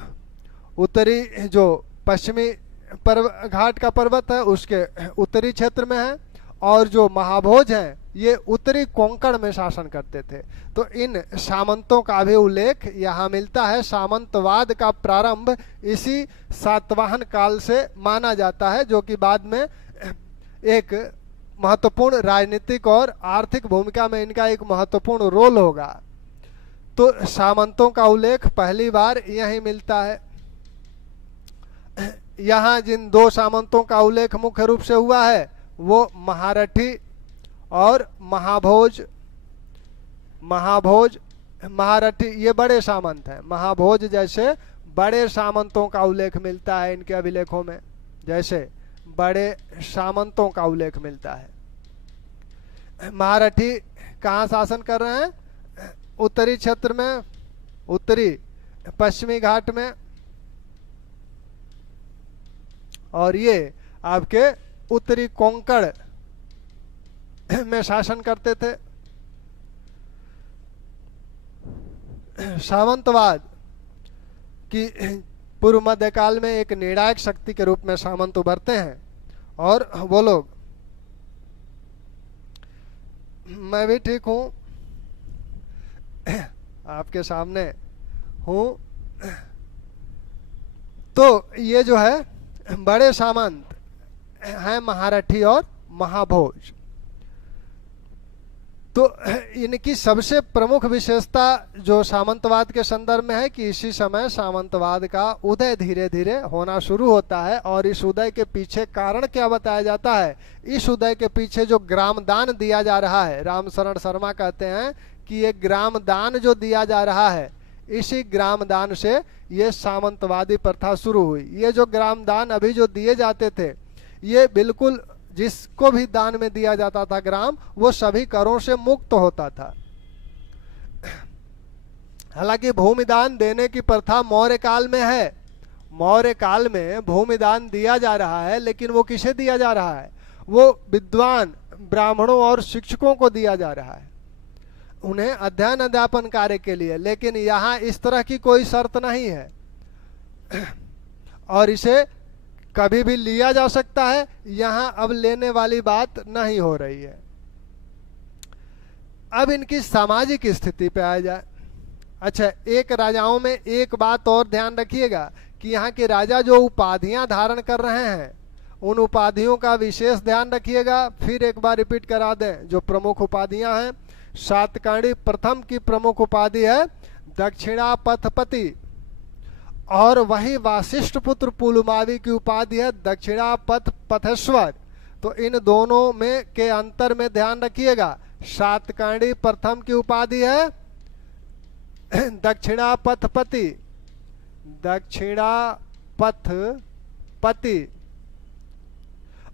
उत्तरी, जो पश्चिमी घाट का पर्वत है उसके उत्तरी क्षेत्र में है, और जो महाभोज हैं ये उत्तरी कोंकण में शासन करते थे। तो इन सामंतों का भी उल्लेख यहाँ मिलता है। सामंतवाद का प्रारंभ इसी सातवाहन काल से माना जाता है, जो कि बाद में एक महत्वपूर्ण राजनीतिक और आर्थिक भूमिका में इनका एक महत्वपूर्ण रोल होगा। तो सामंतों का उल्लेख पहली बार यही मिलता है। यहाँ जिन दो सामंतों का उल्लेख मुख्य रूप से हुआ है वो महारठी और महाभोज। महारठी ये बड़े सामंत हैं। महाभोज जैसे बड़े सामंतों का उल्लेख मिलता है इनके अभिलेखों में, जैसे बड़े सामंतों का उल्लेख मिलता है। महारठी कहाँ शासन कर रहे हैं? उत्तरी क्षेत्र में, उत्तरी पश्चिमी घाट में, और ये आपके उत्तरी कोंकण में शासन करते थे। सामंतवाद की पूर्व मध्यकाल में एक निर्णायक शक्ति के रूप में सामंत उभरते हैं, और वो लोग, मैं भी ठीक हूं, आपके सामने हूं। तो ये जो है बड़े सामंत हैं महारठी और महाभोज। तो इनकी सबसे प्रमुख विशेषता जो सामंतवाद के संदर्भ में है कि इसी समय सामंतवाद का उदय धीरे धीरे होना शुरू होता है। और इस उदय के पीछे कारण क्या बताया जाता है? इस उदय के पीछे जो ग्राम दान दिया जा रहा है, रामशरण शर्मा कहते हैं कि ये ग्राम दान जो दिया जा रहा है, इसी ग्राम दान से ये सामंतवादी प्रथा शुरू हुई। ये जो ग्राम दान अभी जो दिए जाते थे, ये बिल्कुल जिसको भी दान में दिया जाता था ग्राम, वो सभी करों से मुक्त होता था। हालांकि भूमि दान देने की प्रथा मौर्य काल में है। मौर्य काल में भूमि दान दिया जा रहा है, लेकिन वो किसे दिया जा रहा है? वो विद्वान ब्राह्मणों और शिक्षकों को दिया जा रहा है, उन्हें अध्ययन अध्यापन कार्य के लिए। लेकिन यहाँ इस तरह की कोई शर्त नहीं है, और इसे कभी भी लिया जा सकता है। यहाँ अब लेने वाली बात नहीं हो रही है। अब इनकी सामाजिक स्थिति पे आ जाए। अच्छा, एक राजाओं में एक बात और ध्यान रखिएगा कि यहाँ के राजा जो उपाधियां धारण कर रहे हैं, उन उपाधियों का विशेष ध्यान रखिएगा। फिर एक बार रिपीट करा दें जो प्रमुख उपाधियां हैं। सातकर्णी प्रथम की प्रमुख उपाधि है दक्षिणापथपति, और वही वासिष्ठ पुत्र पुलमावी की उपाधि है दक्षिणापथ पथेश्वर। तो इन दोनों में के अंतर में ध्यान रखिएगा। सातकर्णी प्रथम की उपाधि है दक्षिणापथपति, दक्षिणापथपति,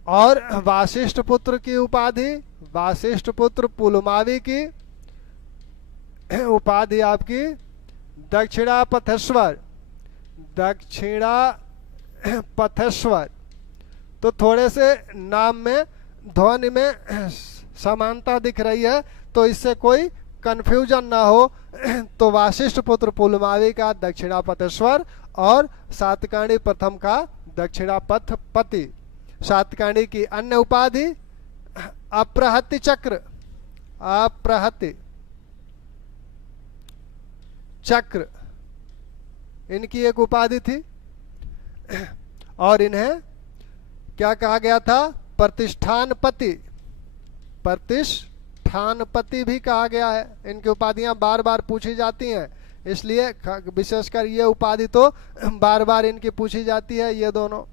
और वासिष्ठ पुत्र की उपाधि, वासिष्ठ पुत्र पुलमावी की उपाधि आपकी दक्षिणापथेश्वर, दक्षिणापथेश्वर। तो थोड़े से नाम में ध्वनि में समानता दिख रही है, तो इससे कोई कंफ्यूजन ना हो। तो वासिष्ठ पुत्र पुलमावी का दक्षिणापथेश्वर और सातकर्णी प्रथम का दक्षिणापथपति। सातकर्णी की अन्य उपाधि अप्रहति चक्र, अप्रहति चक्र इनकी एक उपाधि थी। और इन्हें क्या कहा गया था? प्रतिष्ठानपति, प्रतिष्ठानपति भी कहा गया है। इनकी उपाधियां बार बार पूछी जाती हैं, इसलिए विशेषकर ये उपाधि तो बार बार इनकी पूछी जाती है, ये दोनों।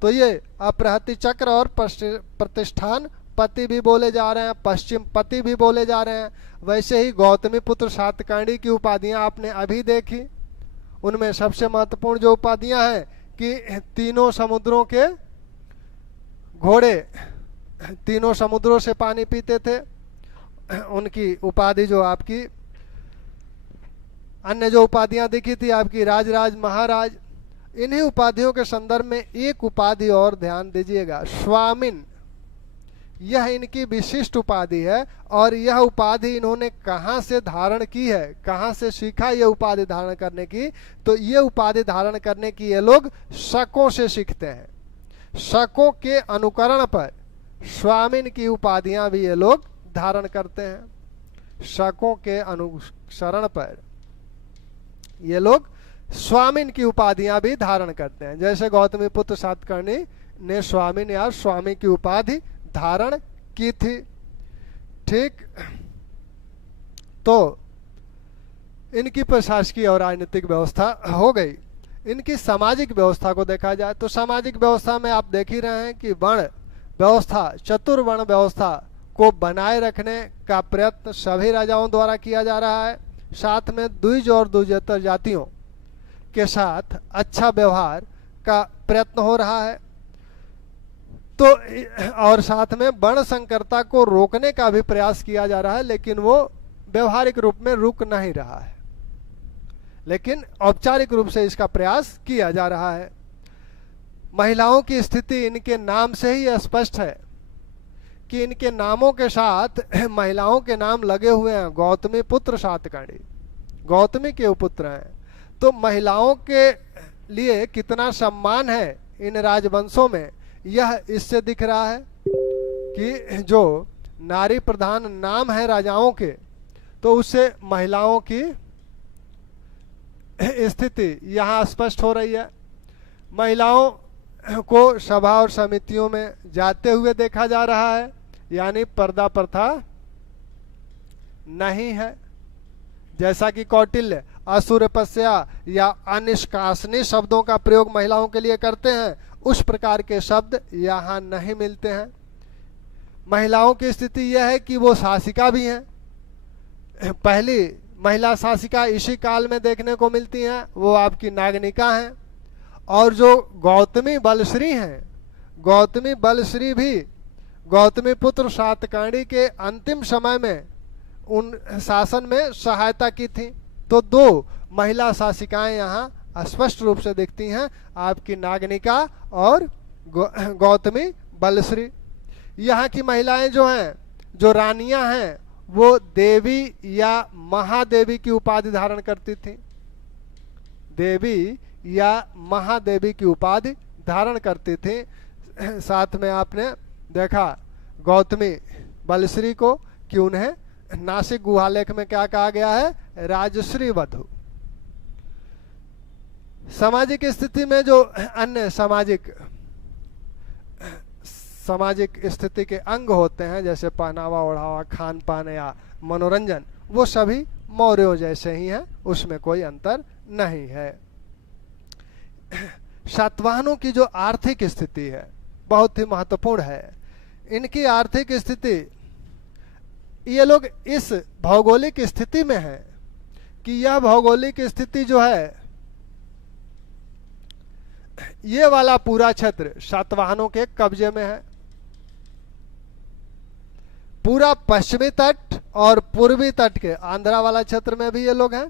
तो ये अप्रहति चक्र और प्रतिष्ठान पति भी बोले जा रहे हैं, पश्चिम पति भी बोले जा रहे हैं। वैसे ही गौतमी पुत्र सातकर्णी की उपाधियां आपने अभी देखी। उनमें सबसे महत्वपूर्ण जो उपाधियां हैं कि तीनों समुद्रों के घोड़े, तीनों समुद्रों से पानी पीते थे, उनकी उपाधि जो आपकी अन्य जो उपाधियां दिखी थी आपकी राजराज महाराज। इन्हीं उपाधियों के संदर्भ में एक उपाधि और ध्यान दीजिएगा, स्वामिन। यह इनकी विशिष्ट उपाधि है और यह उपाधि इन्होंने कहां से धारण की है, कहां से सीखा ये उपाधि धारण करने की? तो ये उपाधि धारण करने की ये लोग शकों से सीखते हैं। शकों के अनुकरण पर स्वामिन की उपाधियां भी ये लोग धारण करते हैं। शकों के अनुसरण पर ये लोग स्वामिन की उपाधियां भी धारण करते हैं। जैसे गौतमी पुत्र सातकर्णी ने स्वामिन या स्वामी की उपाधि धारण की थी। ठीक, तो इनकी प्रशासकीय और राजनीतिक व्यवस्था हो गई। इनकी सामाजिक व्यवस्था को देखा जाए तो सामाजिक व्यवस्था में आप देख ही रहे हैं कि वर्ण व्यवस्था, चतुर्वर्ण व्यवस्था को बनाए रखने का प्रयत्न सभी राजाओं द्वारा किया जा रहा है। साथ में द्विज और द्विजेतर जातियों के साथ अच्छा व्यवहार का प्रयत्न हो रहा है। तो और साथ में वर्ण संकरता को रोकने का भी प्रयास किया जा रहा है, लेकिन वो व्यवहारिक रूप में रुक नहीं रहा है, लेकिन औपचारिक रूप से इसका प्रयास किया जा रहा है। महिलाओं की स्थिति इनके नाम से ही स्पष्ट है कि इनके नामों के साथ महिलाओं के नाम लगे हुए हैं। गौतमी पुत्र सातकर्णी गौतमी के पुत्र हैं, तो महिलाओं के लिए कितना सम्मान है इन राजवंशों में, यह इससे दिख रहा है कि जो नारी प्रधान नाम है राजाओं के, तो उससे महिलाओं की स्थिति यहाँ स्पष्ट हो रही है। महिलाओं को सभा और समितियों में जाते हुए देखा जा रहा है, यानी पर्दा प्रथा नहीं है। जैसा कि कौटिल्य असुरपस्या या अनिष्कासनी शब्दों का प्रयोग महिलाओं के लिए करते हैं, उस प्रकार के शब्द यहाँ नहीं मिलते हैं। महिलाओं की स्थिति यह है कि वो शासिका भी हैं। पहली महिला शासिका इसी काल में देखने को मिलती हैं, वो आपकी नागनिका हैं। और जो गौतमी बलश्री हैं, गौतमी बलश्री भी गौतमी पुत्र सातकर्णी के अंतिम समय में उन शासन में सहायता की थी। तो दो महिला शासिकाएं यहाँ स्पष्ट रूप से दिखती हैं, आपकी नागनिका और गौतमी बलश्री। यहाँ की महिलाएं जो हैं, जो रानियां हैं, वो देवी या महादेवी की उपाधि धारण करती थी। देवी या महादेवी की उपाधि धारण करती थी। साथ में आपने देखा गौतमी बलश्री को कि उन्हें नासिक गुहालेख में क्या कहा गया है, राजश्री वधु। सामाजिक स्थिति में जो अन्य सामाजिक स्थिति के अंग होते हैं, जैसे पहनावा ओढ़ावा, खान पान या मनोरंजन, वो सभी मौर्यों जैसे ही हैं, उसमें कोई अंतर नहीं है। सातवाहनों की जो आर्थिक स्थिति है बहुत ही महत्वपूर्ण है। इनकी आर्थिक स्थिति, ये लोग इस भौगोलिक स्थिति में है कि यह भौगोलिक स्थिति जो है ये वाला पूरा क्षेत्र सातवाहनों के कब्जे में है। पूरा पश्चिमी तट और पूर्वी तट के आंध्रा वाला क्षेत्र में भी ये लोग हैं।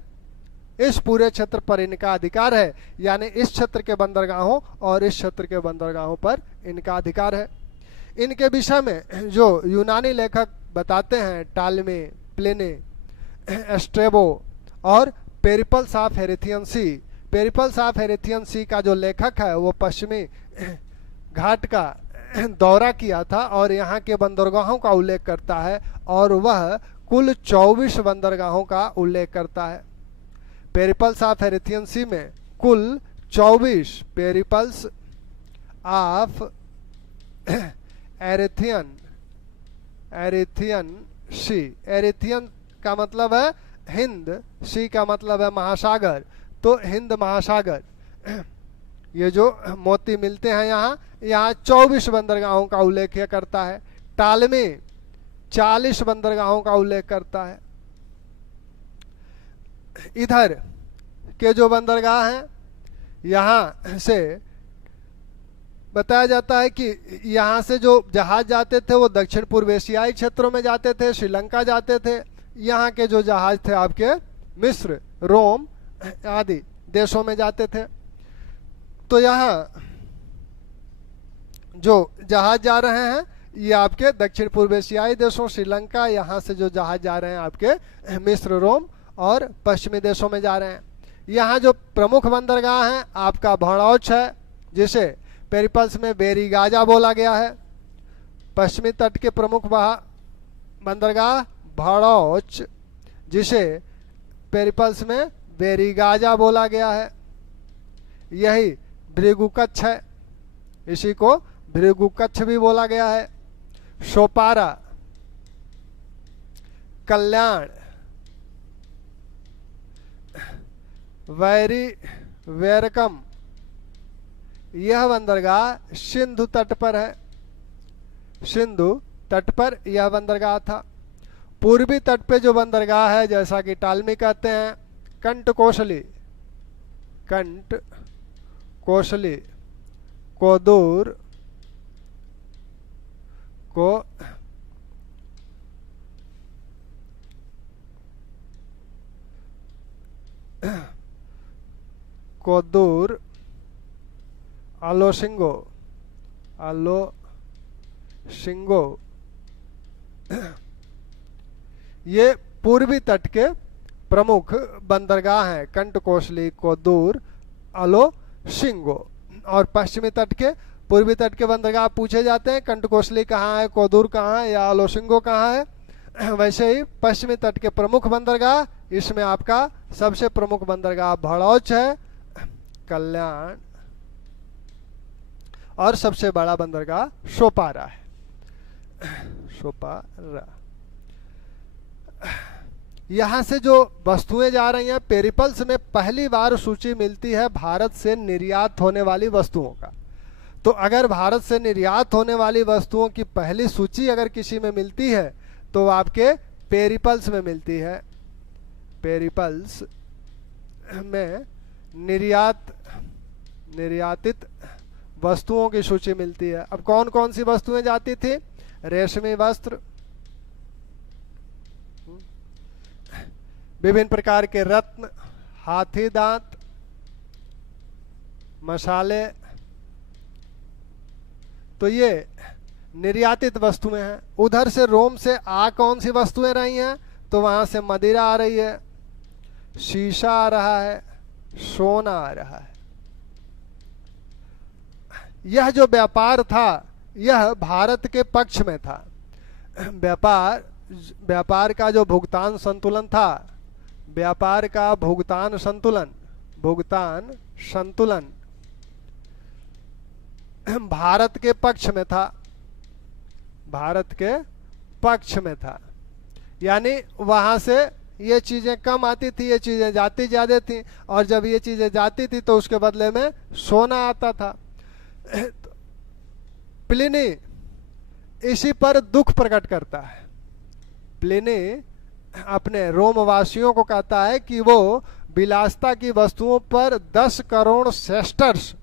इस पूरे क्षेत्र पर इनका अधिकार है, यानी इस क्षेत्र के बंदरगाहों और इस क्षेत्र के बंदरगाहों पर इनका अधिकार है। इनके विषय में जो यूनानी लेखक बताते हैं, टालमी, प्लिनी, एस्ट्रेबो और Periplus of Erythraean Sea. Periplus of Erythraean Sea का जो लेखक है वो पश्चिमी घाट का दौरा किया था और यहाँ के बंदरगाहों का उल्लेख करता है, और वह कुल 24 बंदरगाहों का उल्लेख करता है। पेरिपल्स ऑफ हेरेथियन सी में कुल 24 पेरिपल्स ऑफ एरेथियन सी। एरेथियन का मतलब है हिंद, सी का मतलब है महासागर, तो हिंद महासागर। ये जो मोती मिलते हैं यहाँ 24 बंदरगाहों का उल्लेख करता है। टालमी 40 बंदरगाहों का उल्लेख करता है। इधर के जो बंदरगाह हैं, यहाँ से बताया जाता है कि यहाँ से जो जहाज जाते थे वो दक्षिण पूर्व एशियाई क्षेत्रों में जाते थे, श्रीलंका जाते थे। यहाँ के जो जहाज थे आपके मिस्र, रोम आदि देशों में जाते थे। तो यहाँ जो जहाज जा रहे हैं ये आपके दक्षिण पूर्व एशियाई देशों, श्रीलंका, यहाँ से जो जहाज जा रहे हैं आपके मिस्र, रोम और पश्चिमी देशों में जा रहे हैं। यहाँ जो प्रमुख बंदरगाह हैं आपका भड़ौच है, जिसे पेरिपल्स में बेरीगाजा बोला गया है। पश्चिमी तट के प्रमुख बंदरगाह भड़ौच, जिसे पेरिपल्स में बेरीगाजा बोला गया है। यही भृगुकच्छ है, इसी को भृगुकच्छ भी बोला गया है। सोपारा, कल्याण, वैरकम, यह बंदरगाह सिंधु तट पर है। सिंधु तट पर यह बंदरगाह था। पूर्वी तट पे जो बंदरगाह है, जैसा कि टालमी कहते हैं, कंटकोशली, कोदूर को कोदूर, आलोशिंगो, ये पूर्वी तट के प्रमुख बंदरगाह हैं। कंटकोशली, कोदूर, आलोशिंगो। और पश्चिमी तट के, पूर्वी तट के बंदरगाह पूछे जाते हैं, कंटकोशली कहाँ है, कोदूर कहाँ है या आलोशिंगो कहाँ है। वैसे ही पश्चिमी तट के प्रमुख बंदरगाह, इसमें आपका सबसे प्रमुख बंदरगाह भड़ौच है, कल्याण, और सबसे बड़ा बंदरगाह सोपारा है। सोपारा। यहां से जो वस्तुएं जा रही हैं, पेरिपल्स में पहली बार सूची मिलती है भारत से निर्यात होने वाली वस्तुओं का। तो अगर भारत से निर्यात होने वाली वस्तुओं की पहली सूची अगर किसी में मिलती है तो आपके पेरिपल्स में मिलती है। पेरिपल्स में निर्यातित वस्तुओं की सूची मिलती है। अब कौन कौन सी वस्तुएं जाती थी? रेशमी वस्त्र, विभिन्न प्रकार के रत्न, हाथी दांत, मसाले, तो ये निर्यातित वस्तुएं हैं। उधर से रोम से कौन सी वस्तुएं रही हैं? तो वहां से मदिरा आ रही है, शीशा आ रहा है, सोना आ रहा है। यह जो व्यापार था यह भारत के पक्ष में था। व्यापार का जो भुगतान संतुलन था, व्यापार का भुगतान संतुलन भारत के पक्ष में था, भारत के पक्ष में था। यानी वहां से ये चीजें कम आती थी, ये चीजें जाती ज्यादा थी, और जब ये चीजें जाती थी तो उसके बदले में सोना आता था। प्लिनी इसी पर दुख प्रकट करता है। प्लिनी अपने रोमवासियों को कहता है कि वो विलासिता की वस्तुओं पर 10 करोड़ सेस्टर्स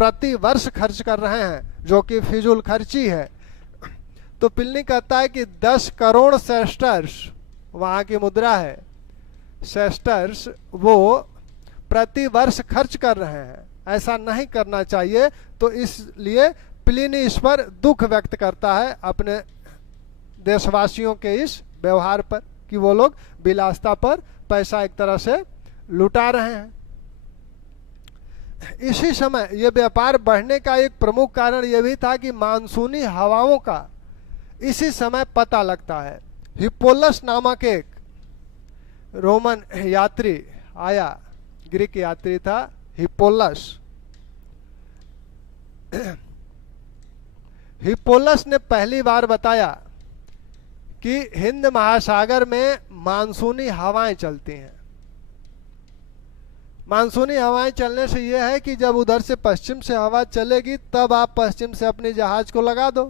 प्रति वर्ष खर्च कर रहे हैं, जो कि फिजूल खर्ची है। तो पिल्नी कहता है कि 10 करोड़ सेस्टर्स, वहां की मुद्रा है सेस्टर्स, वो प्रति वर्ष खर्च कर रहे हैं, ऐसा नहीं करना चाहिए। तो इसलिए प्लिनी इस पर दुख व्यक्त करता है अपने देशवासियों के इस व्यवहार पर कि वो लोग विलासिता पर पैसा एक तरह से लुटा रहे हैं। इसी समय ये व्यापार बढ़ने का एक प्रमुख कारण यह भी था कि मानसूनी हवाओं का इसी समय पता लगता है। हिप्पोलस नामक एक रोमन यात्री आया, ग्रीक यात्री था हिप्पोलस। हिप्पोलस ने पहली बार बताया कि हिंद महासागर में मानसूनी हवाएं चलती हैं। मानसूनी हवाएं चलने से यह है कि जब उधर से पश्चिम से हवा चलेगी तब आप पश्चिम से अपनी जहाज को लगा दो,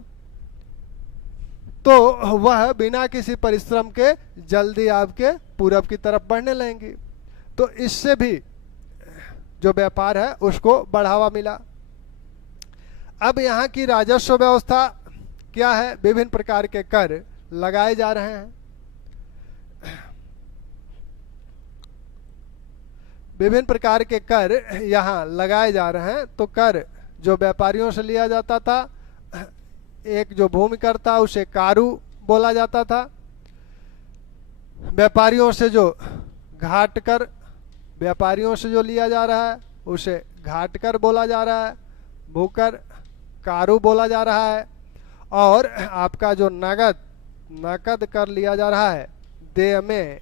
तो वह बिना किसी परिश्रम के जल्दी आपके पूरब की तरफ बढ़ने लगेंगी। तो इससे भी जो व्यापार है उसको बढ़ावा मिला। अब यहाँ की राजस्व व्यवस्था क्या है? विभिन्न प्रकार के कर लगाए जा रहे हैं। विभिन्न प्रकार के कर यहाँ लगाए जा रहे हैं। तो कर जो व्यापारियों से लिया जाता था, एक जो भूमि कर था उसे कारू बोला जाता था। व्यापारियों से जो घाट कर, व्यापारियों से जो लिया जा रहा है उसे घाट कर बोला जा रहा है। भूकर कारू बोला जा रहा है। और आपका जो नकद कर लिया जा रहा है देय में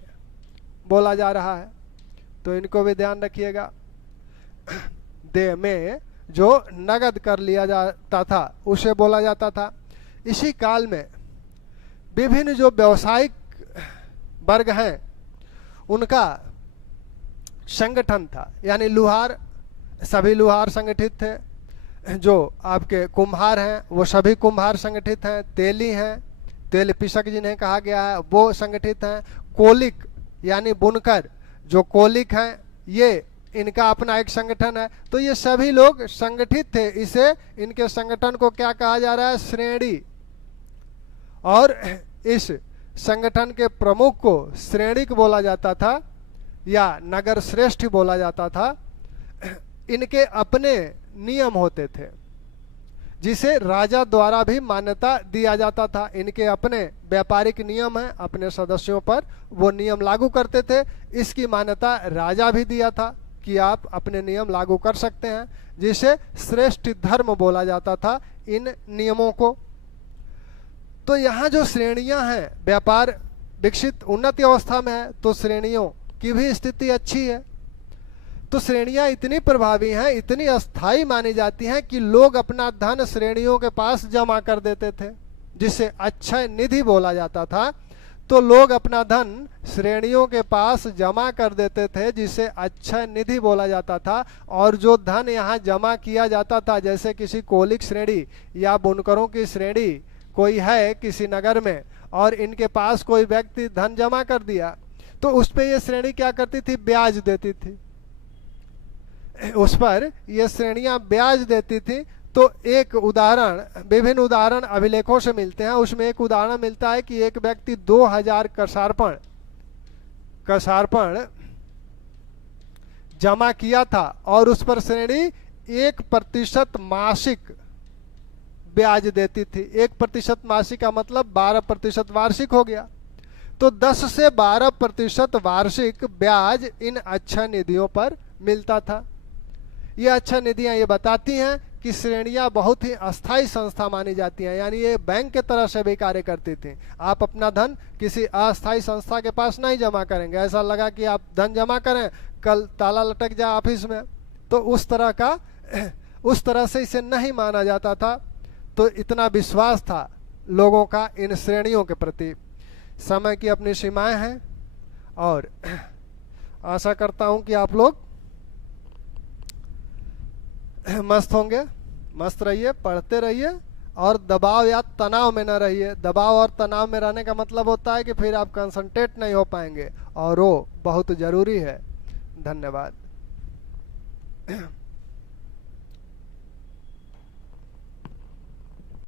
बोला जा रहा है। तो इनको भी ध्यान रखिएगा। देय में जो नगद कर लिया जाता था उसे बोला जाता था। इसी काल में विभिन्न जो व्यावसायिक वर्ग हैं उनका संगठन था, यानी लुहार, सभी लुहार संगठित थे। जो आपके कुम्हार हैं वो सभी कुम्हार संगठित हैं। तेली हैं, तेल पिसक जिन्हें कहा गया है, वो संगठित हैं। कोलिक यानी बुनकर, जो कोलिक हैं ये इनका अपना एक संगठन है। तो ये सभी लोग संगठित थे। इसे, इनके संगठन को क्या कहा जा रहा है? श्रेणी। और इस संगठन के प्रमुख को श्रेणिक बोला जाता था या नगर श्रेष्ठ बोला जाता था। इनके अपने नियम होते थे जिसे राजा द्वारा भी मान्यता दिया जाता था। इनके अपने व्यापारिक नियम हैं, अपने सदस्यों पर वो नियम लागू करते थे। इसकी मान्यता राजा भी दिया था कि आप अपने नियम लागू कर सकते हैं, जिसे श्रेष्ठ धर्म बोला जाता था इन नियमों को। तो यहाँ जो श्रेणियां हैं, व्यापार विकसित उन्नति अवस्था में है तो श्रेणियों की भी स्थिति अच्छी है। तो श्रेणियां इतनी प्रभावी हैं, इतनी अस्थाई मानी जाती हैं कि लोग अपना धन श्रेणियों के पास जमा कर देते थे, जिसे अक्षय निधि बोला जाता था। तो लोग अपना धन श्रेणियों के पास जमा कर देते थे, जिसे अक्षय निधि बोला जाता था। और जो धन यहाँ जमा किया जाता था, जैसे किसी कोलिक श्रेणी या बुनकरों की श्रेणी कोई है किसी नगर में और इनके पास कोई व्यक्ति धन जमा कर दिया, तो उस पर यह श्रेणी क्या करती थी? ब्याज देती थी। उस पर ये श्रेणियां ब्याज देती थी। तो एक उदाहरण, विभिन्न उदाहरण अभिलेखों से मिलते हैं। उसमें एक उदाहरण मिलता है कि एक व्यक्ति 2000 कसार्पण जमा किया था और उस पर श्रेणी 1% मासिक ब्याज देती थी। 1% मासिक का मतलब 12% वार्षिक हो गया। तो 10 से 12% वार्षिक ब्याज इन अक्षय निधियों पर मिलता था। ये अक्षय निधियां ये बताती हैं कि श्रेणियां बहुत ही अस्थाई संस्था मानी जाती हैं, यानी ये बैंक के तरह से भी कार्य करती थी। आप अपना धन किसी अस्थाई संस्था के पास नहीं जमा करेंगे। ऐसा लगा कि आप धन जमा करें, कल ताला लटक जाए ऑफिस में, तो उस तरह से इसे नहीं माना जाता था। तो इतना विश्वास था लोगों का इन श्रेणियों के प्रति। समय की अपनी सीमाएं हैं और आशा करता हूं कि आप लोग मस्त होंगे। मस्त रहिए, पढ़ते रहिए और दबाव या तनाव में न रहिए। दबाव और तनाव में रहने का मतलब होता है कि फिर आप कंसंट्रेट नहीं हो पाएंगे और वो बहुत जरूरी है। धन्यवाद।